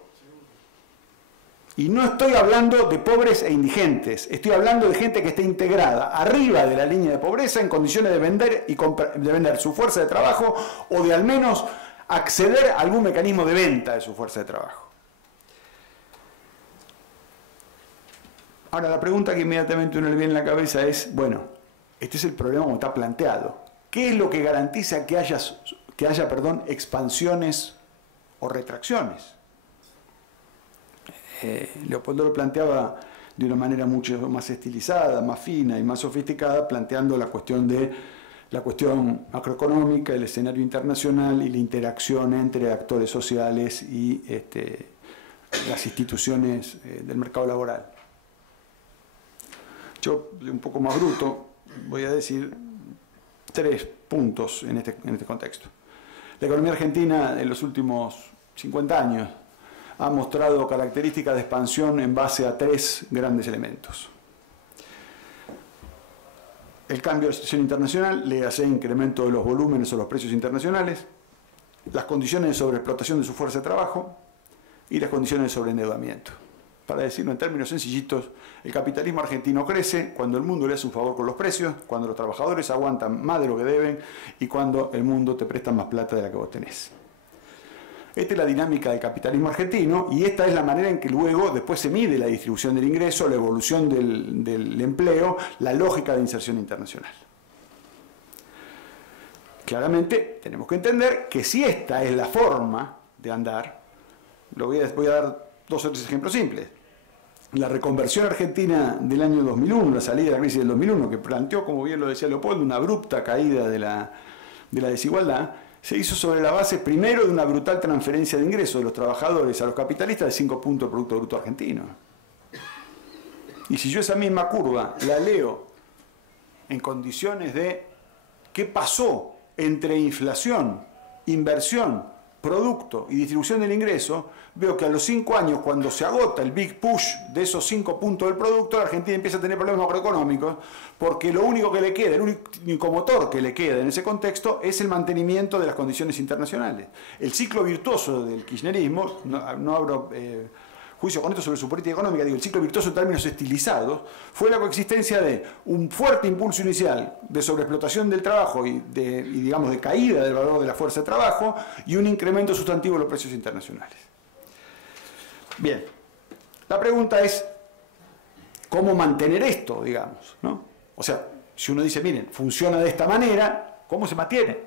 Y no estoy hablando de pobres e indigentes, estoy hablando de gente que está integrada arriba de la línea de pobreza en condiciones de vender, de vender su fuerza de trabajo o de al menos acceder a algún mecanismo de venta de su fuerza de trabajo. Ahora la pregunta que inmediatamente uno le viene en la cabeza es, bueno, este es el problema como está planteado. ¿Qué es lo que garantiza que haya expansiones o retracciones? Leopoldo lo planteaba de una manera mucho más estilizada, más fina y más sofisticada, planteando la cuestión macroeconómica, el escenario internacional y la interacción entre actores sociales y las instituciones del mercado laboral. Yo, un poco más bruto, voy a decir 3 puntos en este contexto. La economía argentina en los últimos 50 años ha mostrado características de expansión en base a 3 grandes elementos. El cambio de la situación internacional, le hace incremento de los volúmenes o los precios internacionales, las condiciones de sobreexplotación de su fuerza de trabajo y las condiciones de sobreendeudamiento. Para decirlo en términos sencillitos, el capitalismo argentino crece cuando el mundo le hace un favor con los precios, cuando los trabajadores aguantan más de lo que deben y cuando el mundo te presta más plata de la que vos tenés. Esta es la dinámica del capitalismo argentino y esta es la manera en que luego después se mide la distribución del ingreso, la evolución del empleo, la lógica de inserción internacional. Claramente tenemos que entender que si esta es la forma de andar, voy a dar 2 o 3 ejemplos simples. La reconversión argentina del año 2001, la salida de la crisis del 2001, que planteó, como bien lo decía Leopoldo, una abrupta caída de la desigualdad, se hizo sobre la base primero de una brutal transferencia de ingresos de los trabajadores a los capitalistas de 5 puntos del Producto Bruto Argentino. Y si yo esa misma curva la leo en condiciones de qué pasó entre inflación, inversión, producto y distribución del ingreso, veo que a los 5 años, cuando se agota el big push de esos 5 puntos del producto, la Argentina empieza a tener problemas macroeconómicos, porque lo único que le queda, el único motor que le queda en ese contexto es el mantenimiento de las condiciones internacionales. El ciclo virtuoso del kirchnerismo, no abro juicio con esto sobre su política económica, digo, el ciclo virtuoso en términos estilizados, fue la coexistencia de un fuerte impulso inicial de sobreexplotación del trabajo y digamos, de caída del valor de la fuerza de trabajo y un incremento sustantivo de los precios internacionales. Bien, la pregunta es, ¿cómo mantener esto, digamos, ¿no? O sea, si uno dice, miren, funciona de esta manera, ¿cómo se mantiene?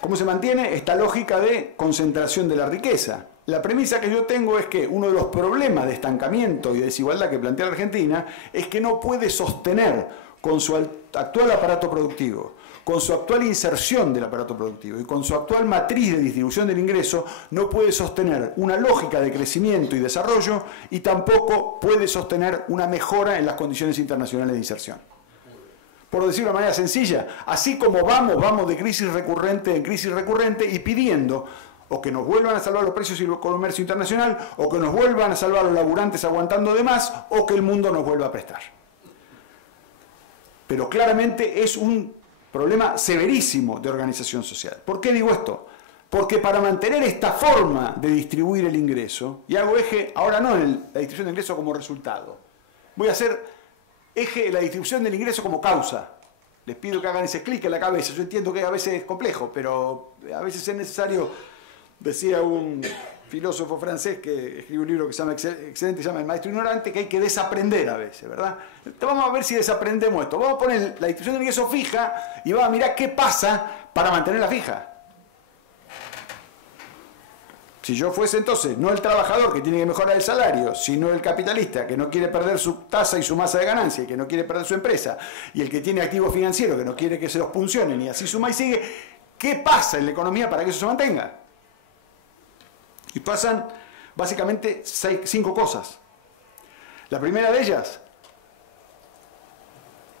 ¿Cómo se mantiene esta lógica de concentración de la riqueza? La premisa que yo tengo es que uno de los problemas de estancamiento y de desigualdad que plantea la Argentina es que no puede sostener con su actual aparato productivo, con su actual inserción del aparato productivo y con su actual matriz de distribución del ingreso, no puede sostener una lógica de crecimiento y desarrollo y tampoco puede sostener una mejora en las condiciones internacionales de inserción. Por decirlo de manera sencilla, así como vamos de crisis recurrente en crisis recurrente y pidiendo o que nos vuelvan a salvar los precios y el comercio internacional, o que nos vuelvan a salvar los laburantes aguantando de más, o que el mundo nos vuelva a prestar. Pero claramente es un problema severísimo de organización social. ¿Por qué digo esto? Porque para mantener esta forma de distribuir el ingreso, y hago eje, ahora no en la distribución del ingreso como resultado, voy a hacer eje en la distribución del ingreso como causa. Les pido que hagan ese clic en la cabeza. Yo entiendo que a veces es complejo, pero a veces es necesario. Decía un filósofo francés que escribe un libro que se llama excelente, se llama El maestro ignorante, que hay que desaprender a veces, ¿verdad? Entonces vamos a ver si desaprendemos esto. Vamos a poner la distribución del ingreso fija y vamos a mirar qué pasa para mantenerla fija. Si yo fuese entonces no el trabajador que tiene que mejorar el salario, sino el capitalista que no quiere perder su tasa y su masa de ganancia y que no quiere perder su empresa, y el que tiene activos financieros que no quiere que se los puncionen y así suma y sigue, ¿qué pasa en la economía para que eso se mantenga? Y pasan básicamente 5 cosas. La primera de ellas,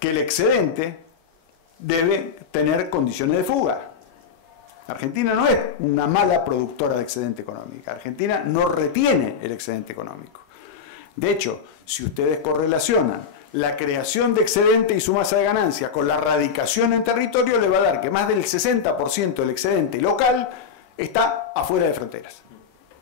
que el excedente debe tener condiciones de fuga. Argentina no es una mala productora de excedente económico. Argentina no retiene el excedente económico. De hecho, si ustedes correlacionan la creación de excedente y su masa de ganancia con la radicación en territorio, le va a dar que más del 60% del excedente local está afuera de fronteras.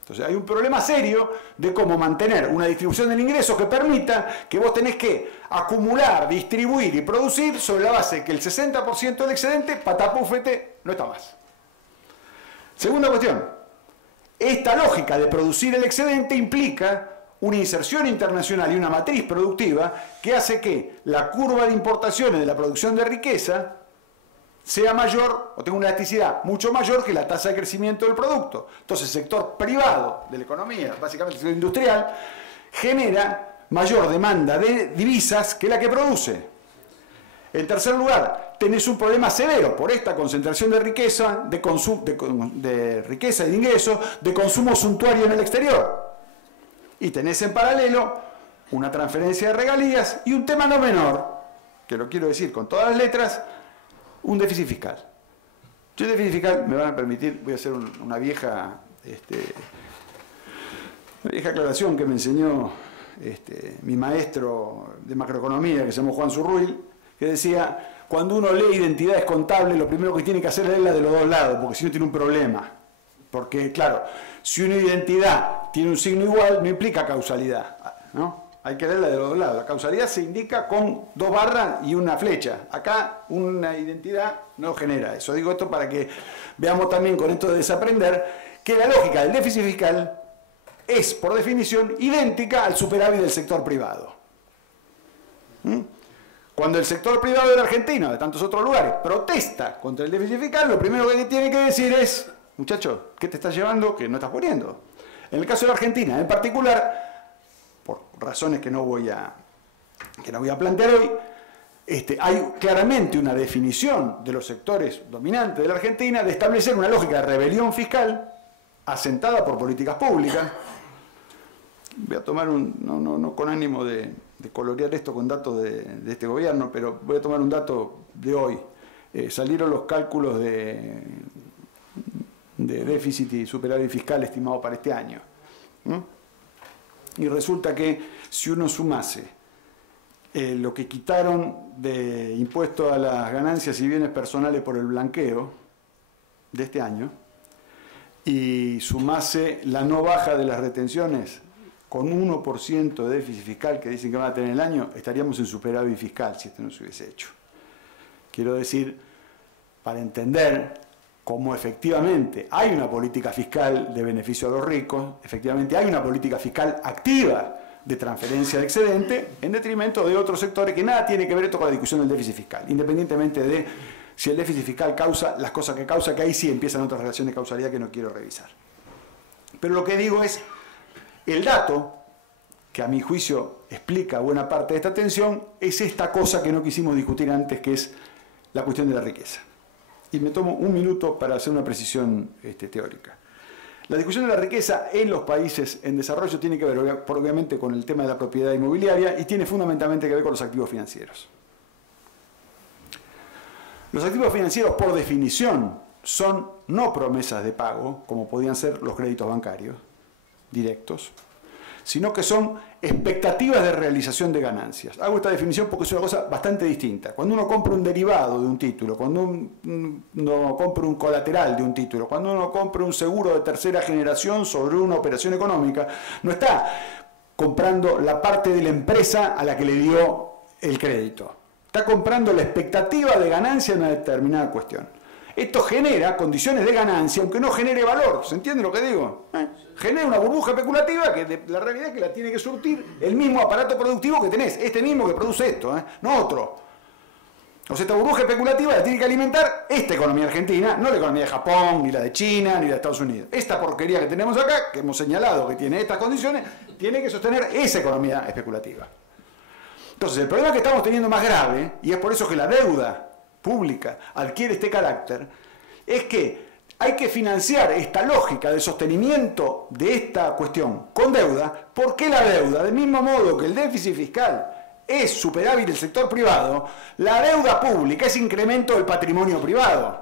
Entonces hay un problema serio de cómo mantener una distribución del ingreso que permita que vos tenés que acumular, distribuir y producir sobre la base de que el 60% del excedente, patapúfete, no está más. Segunda cuestión, esta lógica de producir el excedente implica una inserción internacional y una matriz productiva que hace que la curva de importaciones de la producción de riqueza sea mayor o tenga una elasticidad mucho mayor que la tasa de crecimiento del producto. Entonces el sector privado de la economía, básicamente el sector industrial, genera mayor demanda de divisas que la que produce. En tercer lugar, tenés un problema severo por esta concentración de riqueza, de riqueza y de ingresos, de consumo suntuario en el exterior. Y tenés en paralelo una transferencia de regalías y un tema no menor, que lo quiero decir con todas las letras, un déficit fiscal. Yo el déficit fiscal, me van a permitir, voy a hacer una vieja aclaración que me enseñó mi maestro de macroeconomía, que se llamó Juan Zurruil, que decía, cuando uno lee identidades contables, lo primero que tiene que hacer es leerla de los dos lados, porque si no tiene un problema. Porque, claro, si una identidad tiene un signo igual, no implica causalidad, ¿no? Hay que leerla de los dos lados. La causalidad se indica con 2 barras y una flecha. Acá una identidad no genera eso. Digo esto para que veamos también con esto de desaprender que la lógica del déficit fiscal es, por definición, idéntica al superávit del sector privado. Cuando el sector privado de la Argentina, de tantos otros lugares, protesta contra el déficit fiscal, lo primero que tiene que decir es, muchacho, ¿qué te estás llevando que no estás poniendo? En el caso de la Argentina, en particular, por razones que no voy a plantear hoy, hay claramente una definición de los sectores dominantes de la Argentina de establecer una lógica de rebelión fiscal asentada por políticas públicas. Voy a tomar no con ánimo de colorear esto con datos de este gobierno, pero voy a tomar un dato de hoy. Salieron los cálculos de déficit y superávit fiscal estimado para este año. Y resulta que si uno sumase lo que quitaron de impuesto a las ganancias y bienes personales por el blanqueo de este año y sumase la no baja de las retenciones con 1% de déficit fiscal que dicen que van a tener el año, estaríamos en superávit fiscal si esto no se hubiese hecho. Quiero decir, para entender cómo efectivamente hay una política fiscal de beneficio a los ricos, efectivamente hay una política fiscal activa de transferencia de excedente en detrimento de otros sectores que nada tiene que ver esto con la discusión del déficit fiscal, independientemente de si el déficit fiscal causa las cosas que causa, que ahí sí empiezan otras relaciones de causalidad que no quiero revisar. Pero lo que digo es, el dato, que a mi juicio explica buena parte de esta tensión, es esta cosa que no quisimos discutir antes, que es la cuestión de la riqueza. y me tomo un minuto para hacer una precisión teórica. La discusión de la riqueza en los países en desarrollo tiene que ver obviamente con el tema de la propiedad inmobiliaria y tiene fundamentalmente que ver con los activos financieros. Los activos financieros, por definición, son no promesas de pago, como podían ser los créditos bancarios directos, sino que son expectativas de realización de ganancias. Hago esta definición porque es una cosa bastante distinta. Cuando uno compra un derivado de un título, cuando uno compra un colateral de un título, cuando uno compra un seguro de tercera generación sobre una operación económica, no está comprando la parte de la empresa a la que le dio el crédito. Está comprando la expectativa de ganancia en una determinada cuestión. Esto genera condiciones de ganancia, aunque no genere valor. ¿Se entiende lo que digo? Genera una burbuja especulativa que la realidad es que la tiene que surtir el mismo aparato productivo que tenés, este mismo que produce esto, no otro. O sea, esta burbuja especulativa la tiene que alimentar esta economía argentina, no la economía de Japón, ni la de China, ni la de Estados Unidos. Esta porquería que tenemos acá, que hemos señalado que tiene estas condiciones, tiene que sostener esa economía especulativa. Entonces, el problema que estamos teniendo más grave, y es por eso que la deuda pública adquiere este carácter, es que hay que financiar esta lógica de sostenimiento de esta cuestión con deuda. ¿Por qué la deuda? Del mismo modo que el déficit fiscal es superávit del sector privado, la deuda pública es incremento del patrimonio privado.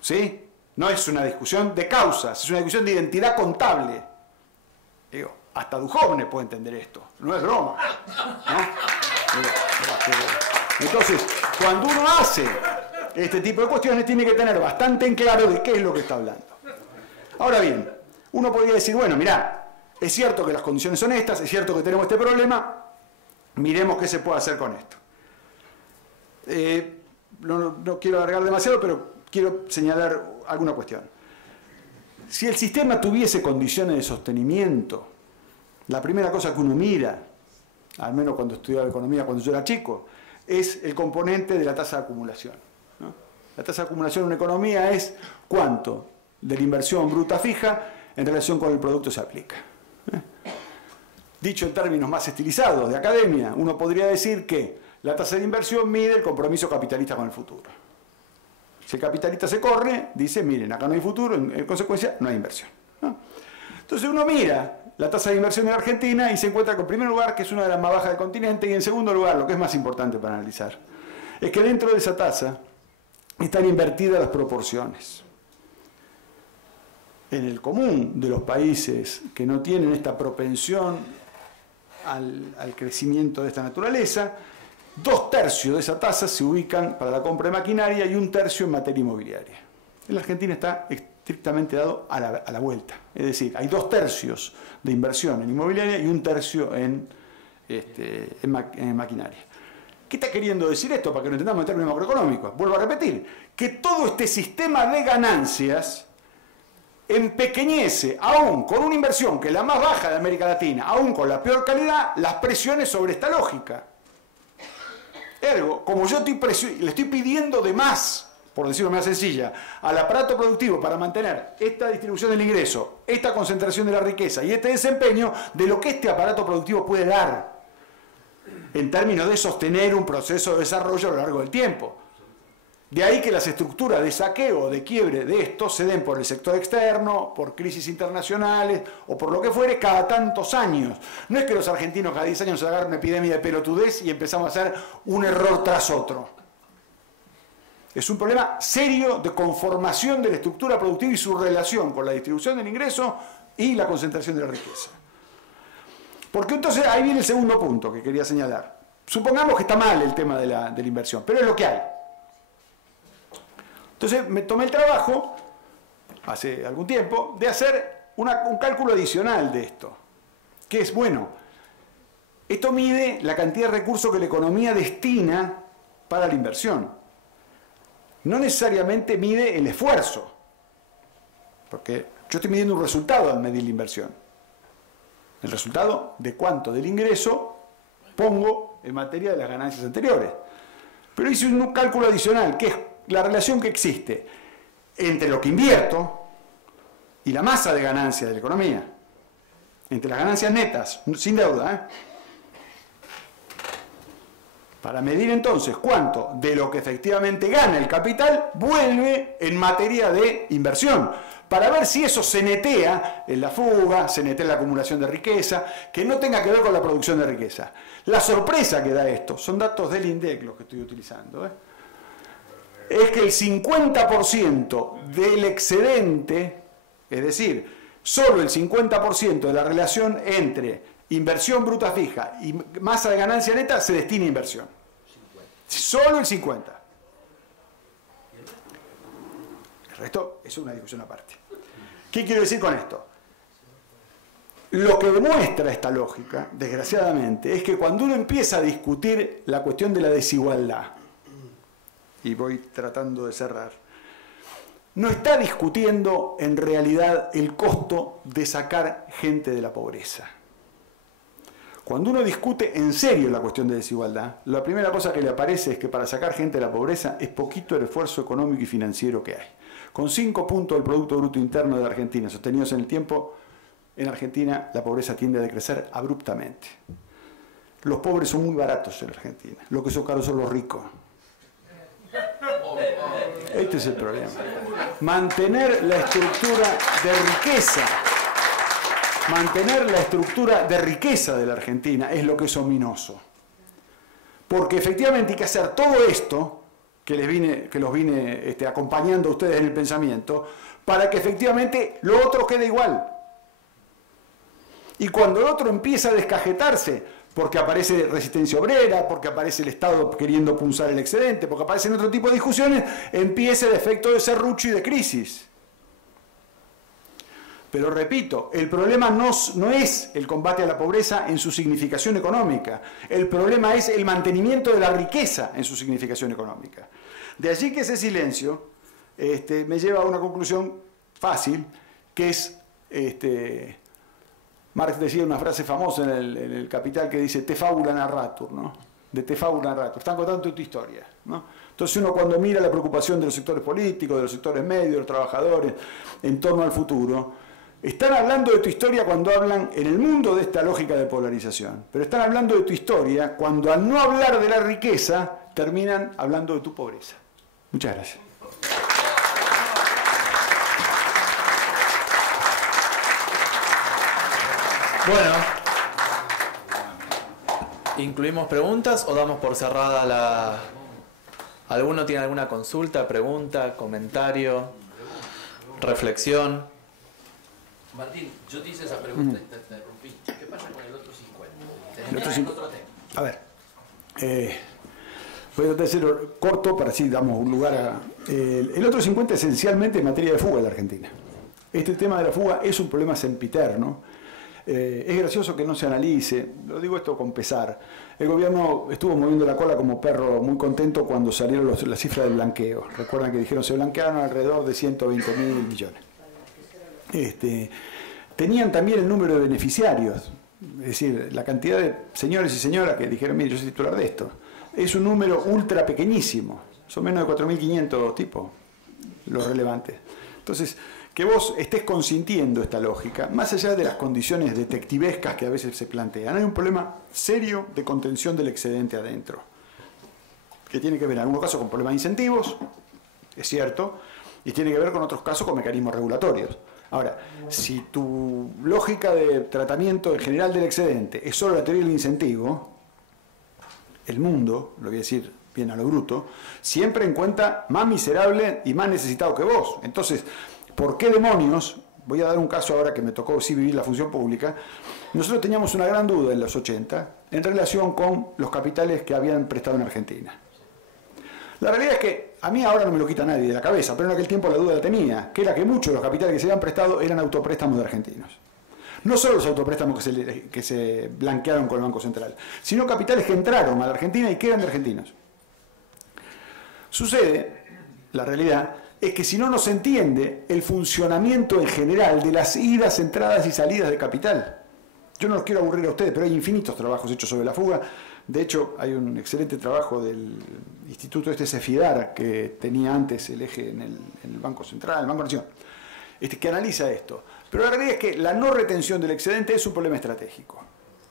¿Sí? No es una discusión de causas, es una discusión de identidad contable. Digo, hasta Duhovne puede entender esto, no es broma. Entonces, cuando uno hace este tipo de cuestiones, tiene que tener bastante en claro de qué es lo que está hablando. Ahora bien, uno podría decir, bueno, mirá, es cierto que las condiciones son estas, es cierto que tenemos este problema, miremos qué se puede hacer con esto. No quiero alargar demasiado, pero quiero señalar alguna cuestión. Si el sistema tuviese condiciones de sostenimiento, la primera cosa que uno mira, al menos cuando estudiaba economía, cuando yo era chico, es el componente de la tasa de acumulación, ¿no? La tasa de acumulación en una economía es cuánto de la inversión bruta fija en relación con el producto se aplica. Dicho en términos más estilizados de academia, uno podría decir que la tasa de inversión mide el compromiso capitalista con el futuro. Si el capitalista se corre, dice, miren, acá no hay futuro, en consecuencia no hay inversión, ¿no? Entonces uno mira la tasa de inversión en Argentina y se encuentra con, en primer lugar, que es una de las más bajas del continente, y en segundo lugar, lo que es más importante para analizar, es que dentro de esa tasa están invertidas las proporciones. En el común de los países que no tienen esta propensión al crecimiento de esta naturaleza, 2/3 de esa tasa se ubican para la compra de maquinaria y 1/3 en materia inmobiliaria. En la Argentina está estrictamente dado a la vuelta. Es decir, hay 2/3 de inversión en inmobiliaria y 1/3 en maquinaria. ¿Qué está queriendo decir esto para que lo entendamos en términos macroeconómicos? Vuelvo a repetir, que todo este sistema de ganancias empequeñece, aún con una inversión que es la más baja de América Latina, aún con la peor calidad, las presiones sobre esta lógica. Ergo, como yo le estoy pidiendo de más, por decirlo de manera sencilla, al aparato productivo para mantener esta distribución del ingreso, esta concentración de la riqueza y este desempeño, de lo que este aparato productivo puede dar en términos de sostener un proceso de desarrollo a lo largo del tiempo. De ahí que las estructuras de saqueo, de quiebre de esto se den por el sector externo, por crisis internacionales o por lo que fuere cada tantos años. No es que los argentinos cada 10 años se agarren una epidemia de pelotudez y empezamos a hacer un error tras otro. Es un problema serio de conformación de la estructura productiva y su relación con la distribución del ingreso y la concentración de la riqueza. Porque entonces ahí viene el segundo punto que quería señalar. Supongamos que está mal el tema de la inversión, pero es lo que hay. Entonces me tomé el trabajo, hace algún tiempo, de hacer un cálculo adicional de esto. Que es, bueno, esto mide la cantidad de recursos que la economía destina para la inversión. No necesariamente mide el esfuerzo, porque yo estoy midiendo un resultado al medir la inversión. El resultado de cuánto del ingreso pongo en materia de las ganancias anteriores. Pero hice un cálculo adicional, que es la relación que existe entre lo que invierto y la masa de ganancia de la economía. Entre las ganancias netas, sin deuda, para medir entonces cuánto de lo que efectivamente gana el capital vuelve en materia de inversión, para ver si eso se netea en la fuga, se netea en la acumulación de riqueza, que no tenga que ver con la producción de riqueza. La sorpresa que da esto, son datos del INDEC los que estoy utilizando, es que el 50% del excedente, es decir, solo el 50% de la relación entre inversión bruta fija y masa de ganancia neta se destina a inversión. Solo el 50%. El resto es una discusión aparte. ¿Qué quiero decir con esto? Lo que demuestra esta lógica, desgraciadamente, es que cuando uno empieza a discutir la cuestión de la desigualdad, y voy tratando de cerrar, no está discutiendo en realidad el costo de sacar gente de la pobreza. Cuando uno discute en serio la cuestión de desigualdad, la primera cosa que le aparece es que para sacar gente de la pobreza es poquito el esfuerzo económico y financiero que hay. Con 5 puntos del Producto Bruto Interno de la Argentina sostenidos en el tiempo, en Argentina la pobreza tiende a decrecer abruptamente. Los pobres son muy baratos en Argentina, lo que son caros son los ricos. Este es el problema. Mantener la estructura de riqueza, de la Argentina es lo que es ominoso. Porque efectivamente hay que hacer todo esto que los vine acompañando a ustedes en el pensamiento, para que efectivamente lo otro quede igual. Y cuando el otro empieza a descajetarse, porque aparece resistencia obrera, porque aparece el Estado queriendo punzar el excedente, porque aparecen otro tipo de discusiones, empieza el efecto de serrucho y de crisis. Pero repito, el problema no es el combate a la pobreza en su significación económica. El problema es el mantenimiento de la riqueza en su significación económica. De allí que ese silencio me lleva a una conclusión fácil, que es, Marx decía una frase famosa en el Capital que dice te fabula narratur, ¿no? De te fabula narratur. Están contando tu historia, ¿no? Entonces uno cuando mira la preocupación de los sectores políticos, de los sectores medios, de los trabajadores, en torno al futuro, están hablando de tu historia cuando hablan en el mundo de esta lógica de polarización, pero están hablando de tu historia cuando al no hablar de la riqueza terminan hablando de tu pobreza. Muchas gracias. Bueno, ¿incluimos preguntas o damos por cerrada la... ¿Alguno tiene alguna consulta, pregunta, comentario, reflexión? Martín, yo te hice esa pregunta y te interrumpí. ¿Qué pasa con el otro 50? El otro 50. A ver, voy a tratar de ser corto para así damos un lugar a... el otro 50 esencialmente en materia de fuga en la Argentina. Este tema de la fuga es un problema sempiterno. Es gracioso que no se analice, lo digo esto con pesar. El gobierno estuvo moviendo la cola como perro muy contento cuando salieron las cifras del blanqueo. Recuerdan que dijeron se blanquearon alrededor de 120.000 millones. Tenían también el número de beneficiarios, es decir, la cantidad de señores y señoras que dijeron, mire, yo soy titular de esto. Es un número ultra pequeñísimo, son menos de 4.500 tipos los relevantes. Entonces, que vos estés consintiendo esta lógica, más allá de las condiciones detectivescas que a veces se plantean, hay un problema serio de contención del excedente adentro, que tiene que ver en algunos casos con problemas de incentivos, es cierto, y tiene que ver con otros casos con mecanismos regulatorios. Ahora, si tu lógica de tratamiento en general del excedente es solo la teoría del incentivo, el mundo, lo voy a decir bien a lo bruto, siempre encuentra más miserable y más necesitado que vos. Entonces, ¿por qué demonios? Voy a dar un caso ahora que me tocó sí vivir la función pública. Nosotros teníamos una gran duda en los 80 en relación con los capitales que habían prestado en Argentina. La realidad es que a mí ahora no me lo quita nadie de la cabeza, pero en aquel tiempo la duda la tenía, que era que muchos de los capitales que se habían prestado eran autopréstamos de argentinos. No solo los autopréstamos que se blanquearon con el Banco Central, sino capitales que entraron a la Argentina y que eran de argentinos. Sucede, la realidad, es que si no se entiende el funcionamiento en general de las idas, entradas y salidas de capital. Yo no los quiero aburrir a ustedes, pero hay infinitos trabajos hechos sobre la fuga. De hecho, hay un excelente trabajo del Instituto Cefidar, que tenía antes el eje en el Banco Central, el Banco Nación, que analiza esto. Pero la realidad es que la no retención del excedente es un problema estratégico,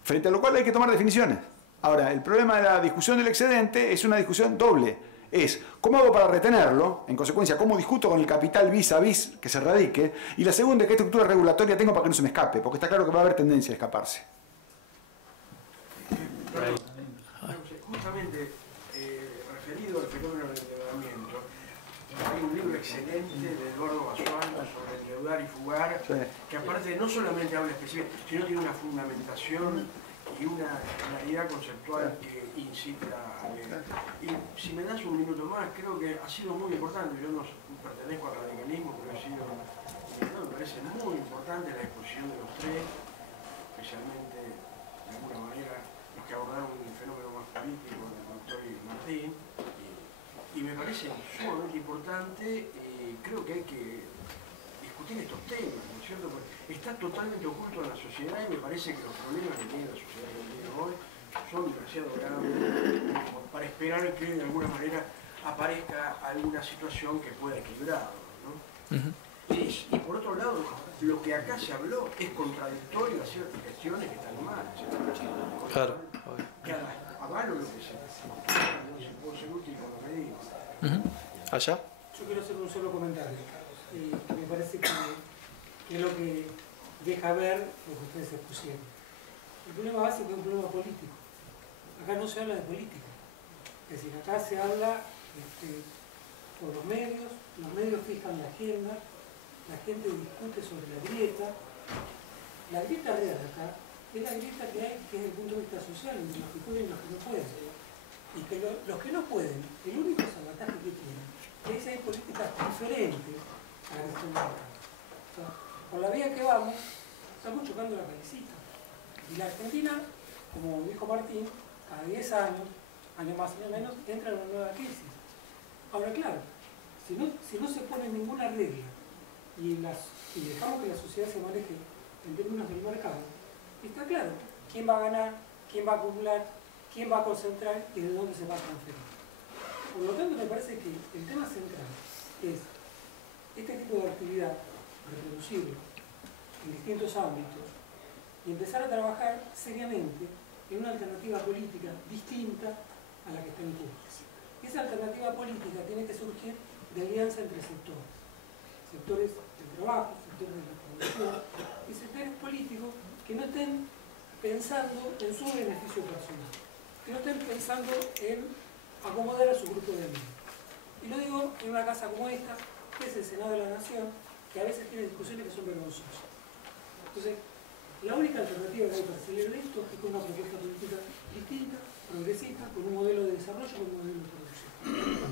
frente a lo cual hay que tomar definiciones. Ahora, el problema de la discusión del excedente es una discusión doble. Es, ¿cómo hago para retenerlo? En consecuencia, ¿cómo discuto con el capital vis a vis que se radique? Y la segunda, ¿qué estructura regulatoria tengo para que no se me escape? Porque está claro que va a haber tendencia a escaparse. Justamente referido al fenómeno del endeudamiento, hay un libro excelente de Eduardo Basualdo sobre endeudar y fugar, Sí. que aparte no solamente habla específicamente, sino tiene una fundamentación y una claridad conceptual que incita a leer. Y si me das un minuto más, creo que ha sido muy importante. Yo no pertenezco al radicalismo, pero me parece muy importante la exposición de los tres, especialmente de alguna manera los que abordaron el fenómeno más político del doctor Martín. Y me parece sumamente importante, creo que hay que discutir estos temas, ¿no es cierto? Porque está totalmente oculto en la sociedad y me parece que los problemas que tiene la sociedad del día de hoy son demasiado graves para esperar que de alguna manera aparezca alguna situación que pueda equilibrarlo, ¿no? Y por otro lado, lo que acá se habló es contradictorio a ciertas gestiones que están mal. Claro. Que avalo lo que se puede ser útil con lo que digo. ¿Allá? Yo quiero hacer un solo comentario. Que me parece que es lo que deja ver lo que ustedes expusieron. El problema básico es un problema político. Acá no se habla de política. Es decir, acá se habla por los medios fijan la agenda, la gente discute sobre la grieta. La grieta real acá es la grieta que hay, que es desde el punto de vista social, entre los que pueden y los que no pueden. Y que los que no pueden, el único salvataje que tienen es que hay políticas diferentes a la que están marcadas. O sea, por la vía que vamos, estamos chocando la cabecita. Y la Argentina, como dijo Martín, cada 10 años, año más, año menos, entra en una nueva crisis. Ahora, claro, si no se pone ninguna regla y dejamos que la sociedad se maneje en términos del mercado, está claro quién va a ganar, quién va a acumular, quién va a concentrar y de dónde se va a transferir. Por lo tanto, me parece que el tema central es este tipo de actividad reproducible en distintos ámbitos y empezar a trabajar seriamente en una alternativa política distinta a la que está en curso. Esa alternativa política tiene que surgir de alianza entre sectores del trabajo, sectores de la producción y sectores políticos que no estén pensando en su beneficio personal, que no estén pensando en acomodar a su grupo de amigos. Y lo digo en una casa como esta, que es el Senado de la Nación, que a veces tiene discusiones que son vergonzosas. Entonces, la única alternativa que hay para salir de esto es con una propuesta política distinta, progresista, con un modelo de desarrollo, con un modelo de producción.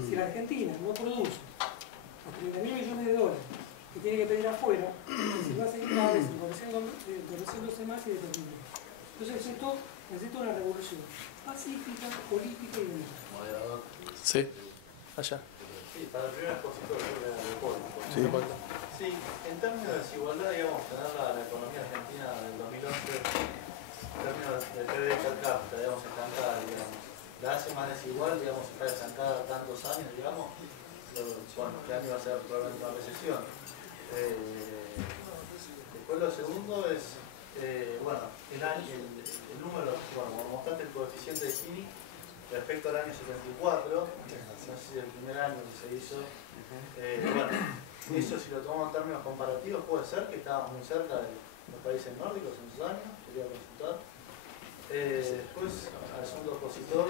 Si la Argentina no produce los 30.000 millones de dólares que tiene que pedir afuera, se va a seguir cada vez entorpeciéndose más y determinando. Entonces necesita una revolución pacífica, política y democrática. Sí, allá. Sí, para el primer expositor de Leopoldo. Sí. Sí, en términos de desigualdad, digamos, tener la economía argentina del 2011, en términos de PBI per cápita, digamos, estancada, digamos, la hace más desigual, digamos, está estancada tantos años, digamos, bueno, este año va a ser probablemente una recesión. Después lo segundo es, bueno, el número, bueno, como mostraste el coeficiente de Gini, respecto al año 74, no sé si el primer año que se hizo, bueno, eso si lo tomamos en términos comparativos puede ser que estábamos muy cerca de los países nórdicos en esos años, quería consultar. Después, al segundo opositor,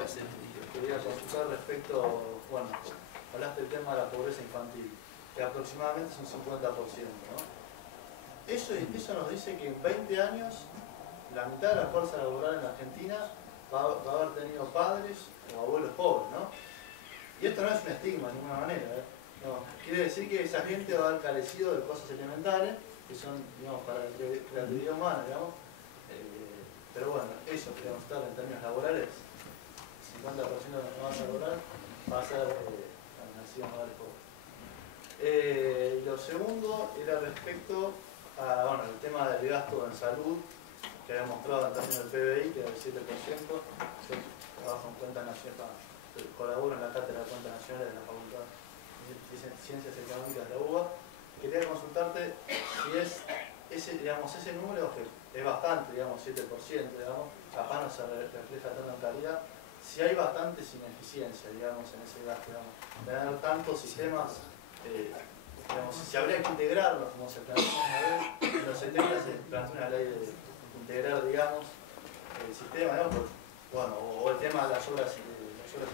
quería consultar respecto, bueno, hablaste del tema de la pobreza infantil, que aproximadamente es un 50%, ¿no? Eso nos dice que en 20 años la mitad de la fuerza laboral en la Argentina va a haber tenido padres o abuelos pobres, ¿no? Y esto no es un estigma de ninguna manera, ¿eh? No, quiere decir que esa gente va a haber carecido de cosas elementales, que son, digamos, para la creatividad humana, digamos. Pero bueno, eso queremos estar en términos laborales. El 50% de la masa laboral va a ser nacidos madres pobres. Lo segundo era respecto a, bueno, el tema del gasto en salud, que había mostrado en términos del PBI, que era el 7%. Yo trabajo en cuentas nacionales, colaboro en la cátedra de cuentas nacionales de la Facultad de Ciencias Económicas de la UBA. Quería consultarte si ese ese número que es bastante, digamos, 7%, digamos, capaz no se refleja tanto en calidad. Si hay bastantes ineficiencias, digamos, en ese gasto, digamos, tener tantos sistemas, digamos, si habría que integrarlos, como se planteó una vez, en los 70 se planteó una ley de integrar, digamos, el sistema, digamos, bueno, o el tema de las obras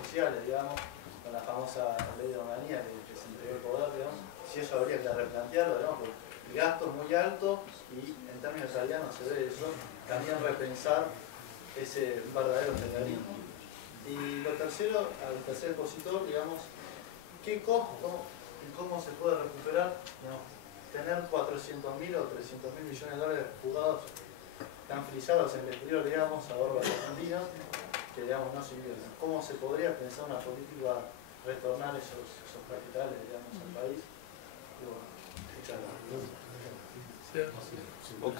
sociales, digamos, con la famosa ley de Onganía que se entregó el poder, digamos, si eso habría que replantearlo, digamos, porque el gasto es muy alto y en términos de calidad no se ve eso, también repensar ese verdadero integralismo. Y lo tercero, al tercer expositor, digamos, ¿qué costo y cómo se puede recuperar? Digamos, tener 400.000 o 300.000 millones de dólares fugados, tan frisados en el exterior, digamos, ahorros argentinos, que digamos no sirvieron. ¿Cómo se podría pensar una política para retornar esos capitales, digamos, al país? Y bueno, muchas gracias. Ok,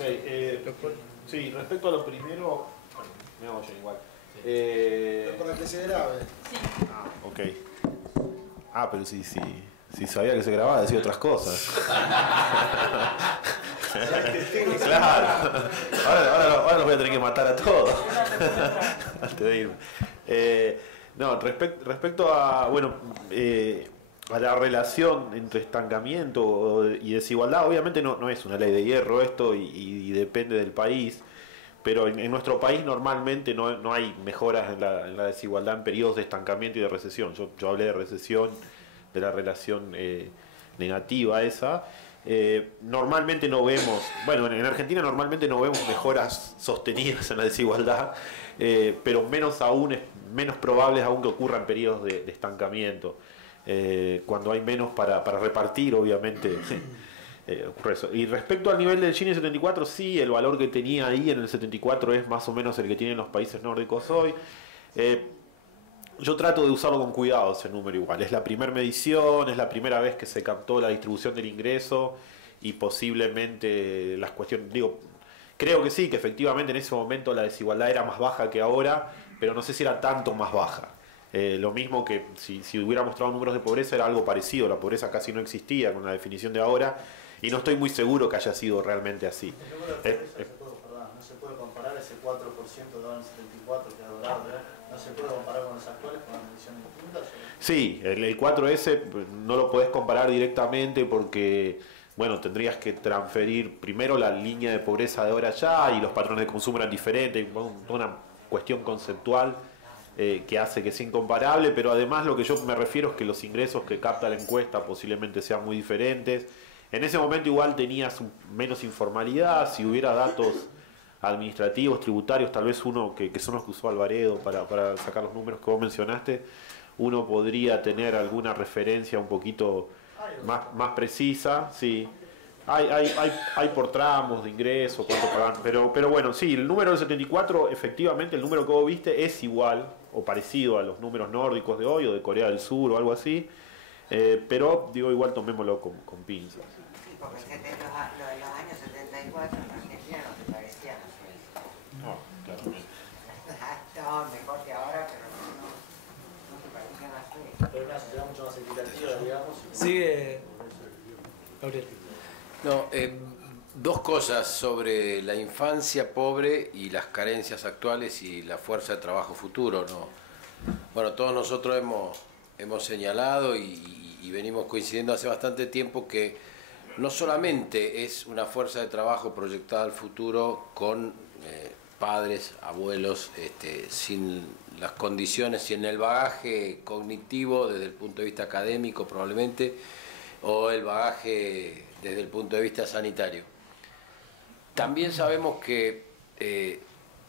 sí, respecto a lo primero, bueno, me hago yo igual. Para que se grabe. Ah, ok. Ah, pero si sabía que se grababa, decía otras cosas. Claro. Ahora los voy a tener que matar a todos. Antes de irme. No, respecto a, bueno, a la relación entre estancamiento y desigualdad, obviamente no es una ley de hierro esto y depende del país. Pero en nuestro país normalmente no hay mejoras en la desigualdad en periodos de estancamiento y de recesión. Yo hablé de recesión, de la relación negativa esa. Normalmente no vemos, bueno, en Argentina normalmente no vemos mejoras sostenidas en la desigualdad, pero menos probables aún que ocurran periodos de estancamiento. Cuando hay menos para repartir, obviamente. Ocurre eso. Y respecto al nivel del Gini 74, sí, el valor que tenía ahí en el 74 es más o menos el que tienen los países nórdicos hoy. Yo trato de usarlo con cuidado ese número igual. Es la primera medición, es la primera vez que se captó la distribución del ingreso y posiblemente las cuestiones... Digo, creo que sí, que efectivamente en ese momento la desigualdad era más baja que ahora, pero no sé si era tanto más baja. Lo mismo que si hubiera mostrado números de pobreza era algo parecido. La pobreza casi no existía con la definición de ahora. Y no estoy muy seguro que haya sido realmente así. No se puede comparar ese 4% de 74 que ha durado, no se puede comparar con los actuales con una medición distinta. Sí, el 4S no lo podés comparar directamente porque, bueno, tendrías que transferir primero la línea de pobreza de ahora allá y los patrones de consumo eran diferentes, una cuestión conceptual que hace que sea incomparable, pero además lo que yo me refiero es que los ingresos que capta la encuesta posiblemente sean muy diferentes. En ese momento igual tenías menos informalidad, si hubiera datos administrativos, tributarios, tal vez uno que son los que usó Alvaredo para sacar los números que vos mencionaste, uno podría tener alguna referencia un poquito más precisa, sí. Hay por tramos de ingreso, cuánto pagan, pero bueno, sí, el número del 74, efectivamente el número que vos viste es igual o parecido a los números nórdicos de hoy o de Corea del Sur o algo así. Pero digo, igual tomémoslo con pinzas. Sí, porque es que lo de los años 74 en Argentina no te parecían a Suecia. No, claramente. No, mejor que ahora, pero no te parecían a Suecia. Pero una sociedad mucho más equitativa, digamos. Sigue, Gabriel. No, dos cosas sobre la infancia pobre y las carencias actuales y la fuerza de trabajo futuro, ¿no? Bueno, todos nosotros hemos señalado y venimos coincidiendo hace bastante tiempo que no solamente es una fuerza de trabajo proyectada al futuro con padres, abuelos, sin las condiciones, sin el bagaje cognitivo desde el punto de vista académico probablemente, o el bagaje desde el punto de vista sanitario. También sabemos que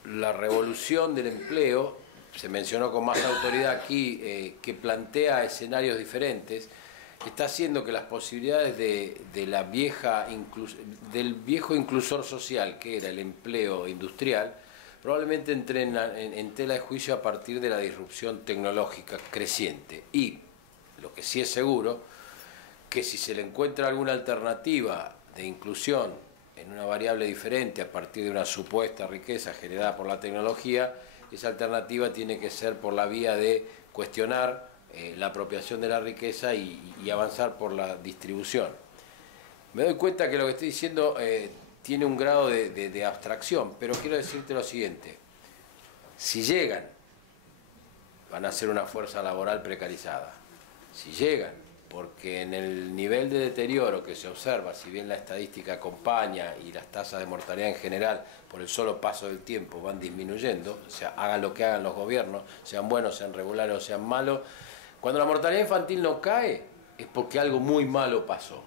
la revolución del empleo, se mencionó con más autoridad aquí, que plantea escenarios diferentes, está haciendo que las posibilidades del viejo inclusor social, que era el empleo industrial, probablemente entren en tela de juicio a partir de la disrupción tecnológica creciente. Y lo que sí es seguro, que si se le encuentra alguna alternativa de inclusión en una variable diferente a partir de una supuesta riqueza generada por la tecnología, esa alternativa tiene que ser por la vía de cuestionar la apropiación de la riqueza y avanzar por la distribución. Me doy cuenta que lo que estoy diciendo tiene un grado de abstracción, pero quiero decirte lo siguiente. Si llegan, van a ser una fuerza laboral precarizada. Si llegan, porque en el nivel de deterioro que se observa, si bien la estadística acompaña y las tasas de mortalidad en general, por el solo paso del tiempo, van disminuyendo, o sea, hagan lo que hagan los gobiernos, sean buenos, sean regulares o sean malos, cuando la mortalidad infantil no cae, es porque algo muy malo pasó.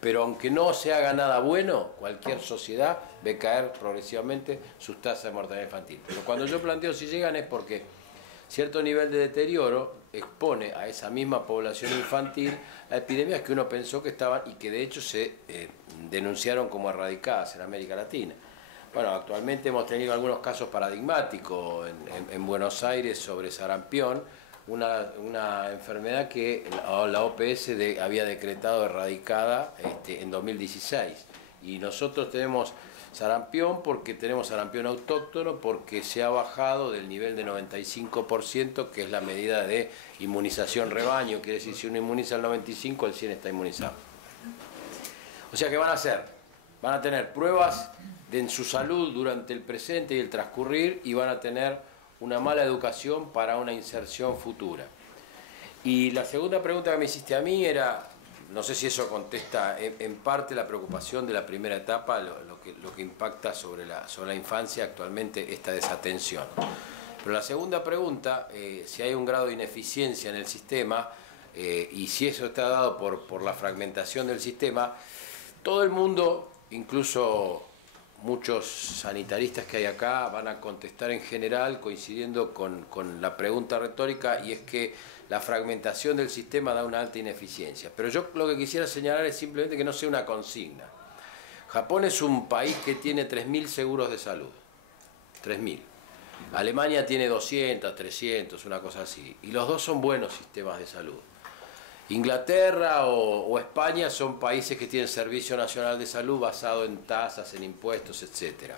Pero aunque no se haga nada bueno, cualquier sociedad ve caer progresivamente sus tasas de mortalidad infantil. Pero cuando yo planteo si llegan es porque cierto nivel de deterioro expone a esa misma población infantil a epidemias que uno pensó que estaban y que de hecho se denunciaron como erradicadas en América Latina. Bueno, actualmente hemos tenido algunos casos paradigmáticos en Buenos Aires sobre sarampión, una enfermedad que la OPS había decretado erradicada en 2016. Y nosotros tenemos sarampión porque tenemos sarampión autóctono, porque se ha bajado del nivel de 95%, que es la medida de inmunización rebaño, quiere decir, si uno inmuniza el 95%, el 100% está inmunizado. O sea que van a hacer, van a tener pruebas en su salud durante el presente y el transcurrir, y van a tener una mala educación para una inserción futura. Y la segunda pregunta que me hiciste a mí era, no sé si eso contesta en parte la preocupación de la primera etapa, lo que impacta sobre la infancia actualmente, esta desatención. Pero la segunda pregunta, si hay un grado de ineficiencia en el sistema, y si eso está dado por la fragmentación del sistema, todo el mundo, incluso muchos sanitaristas que hay acá, van a contestar en general coincidiendo con la pregunta retórica, y es que la fragmentación del sistema da una alta ineficiencia. Pero yo lo que quisiera señalar es simplemente que no sea una consigna. Japón es un país que tiene 3.000 seguros de salud. 3.000. Alemania tiene 200, 300, una cosa así. Y los dos son buenos sistemas de salud. Inglaterra o España son países que tienen Servicio Nacional de Salud basado en tasas, en impuestos, etc.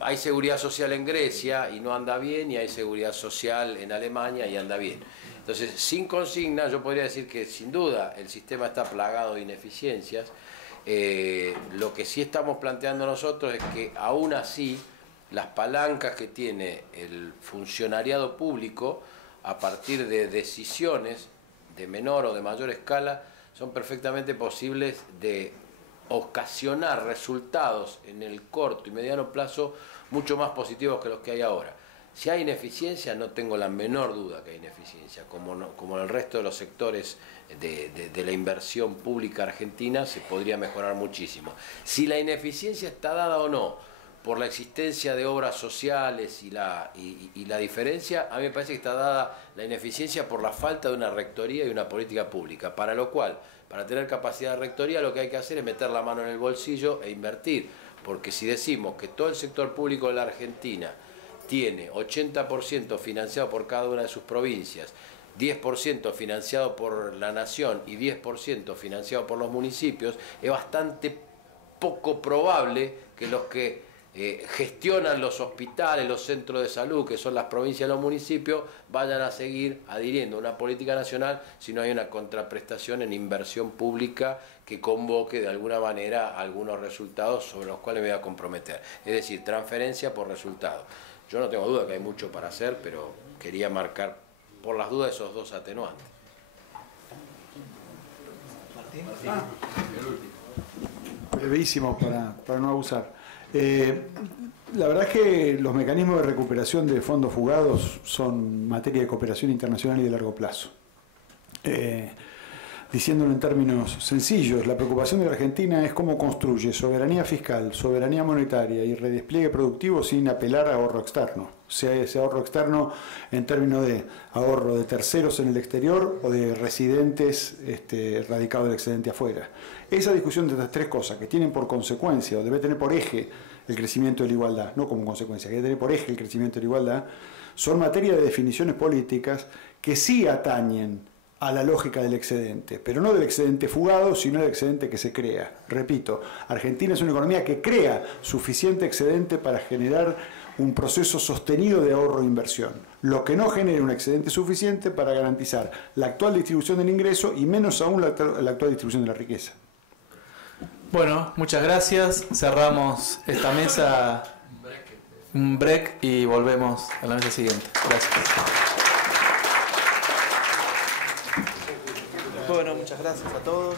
Hay seguridad social en Grecia y no anda bien, y hay seguridad social en Alemania y anda bien. Entonces, sin consigna, yo podría decir que sin duda el sistema está plagado de ineficiencias. Lo que sí estamos planteando nosotros es que aún así las palancas que tiene el funcionariado público a partir de decisiones de menor o de mayor escala son perfectamente posibles de ocasionar resultados en el corto y mediano plazo mucho más positivos que los que hay ahora. Si hay ineficiencia, no tengo la menor duda que hay ineficiencia, como en el resto de los sectores de la inversión pública argentina se podría mejorar muchísimo. Si la ineficiencia está dada o no por la existencia de obras sociales y la diferencia, a mí me parece que está dada la ineficiencia por la falta de una rectoría y una política pública, para lo cual, para tener capacidad de rectoría, lo que hay que hacer es meter la mano en el bolsillo e invertir, porque si decimos que todo el sector público de la Argentina tiene 80% financiado por cada una de sus provincias, 10% financiado por la nación y 10% financiado por los municipios, es bastante poco probable que los que gestionan los hospitales, los centros de salud, que son las provincias y los municipios, vayan a seguir adhiriendo a una política nacional si no hay una contraprestación en inversión pública que convoque de alguna manera algunos resultados sobre los cuales me voy a comprometer. Es decir, transferencia por resultado. Yo no tengo duda que hay mucho para hacer, pero quería marcar por las dudas esos dos atenuantes. Ah, brevísimo para no abusar. La verdad es que los mecanismos de recuperación de fondos fugados son materia de cooperación internacional y de largo plazo. Diciéndolo en términos sencillos, la preocupación de la Argentina es cómo construye soberanía fiscal, soberanía monetaria y redespliegue productivo sin apelar a ahorro externo. Sea ese ahorro externo en términos de ahorro de terceros en el exterior o de residentes radicados del excedente afuera. Esa discusión de estas tres cosas que tienen por consecuencia, o debe tener por eje el crecimiento de la igualdad, no como consecuencia, que debe tener por eje el crecimiento de la igualdad, son materia de definiciones políticas que sí atañen a la lógica del excedente, pero no del excedente fugado, sino del excedente que se crea. Repito, Argentina es una economía que crea suficiente excedente para generar un proceso sostenido de ahorro e inversión, lo que no genera un excedente suficiente para garantizar la actual distribución del ingreso y menos aún la actual distribución de la riqueza. Bueno, muchas gracias. Cerramos esta mesa. Un break y volvemos a la mesa siguiente. Gracias. Bueno, muchas gracias a todos.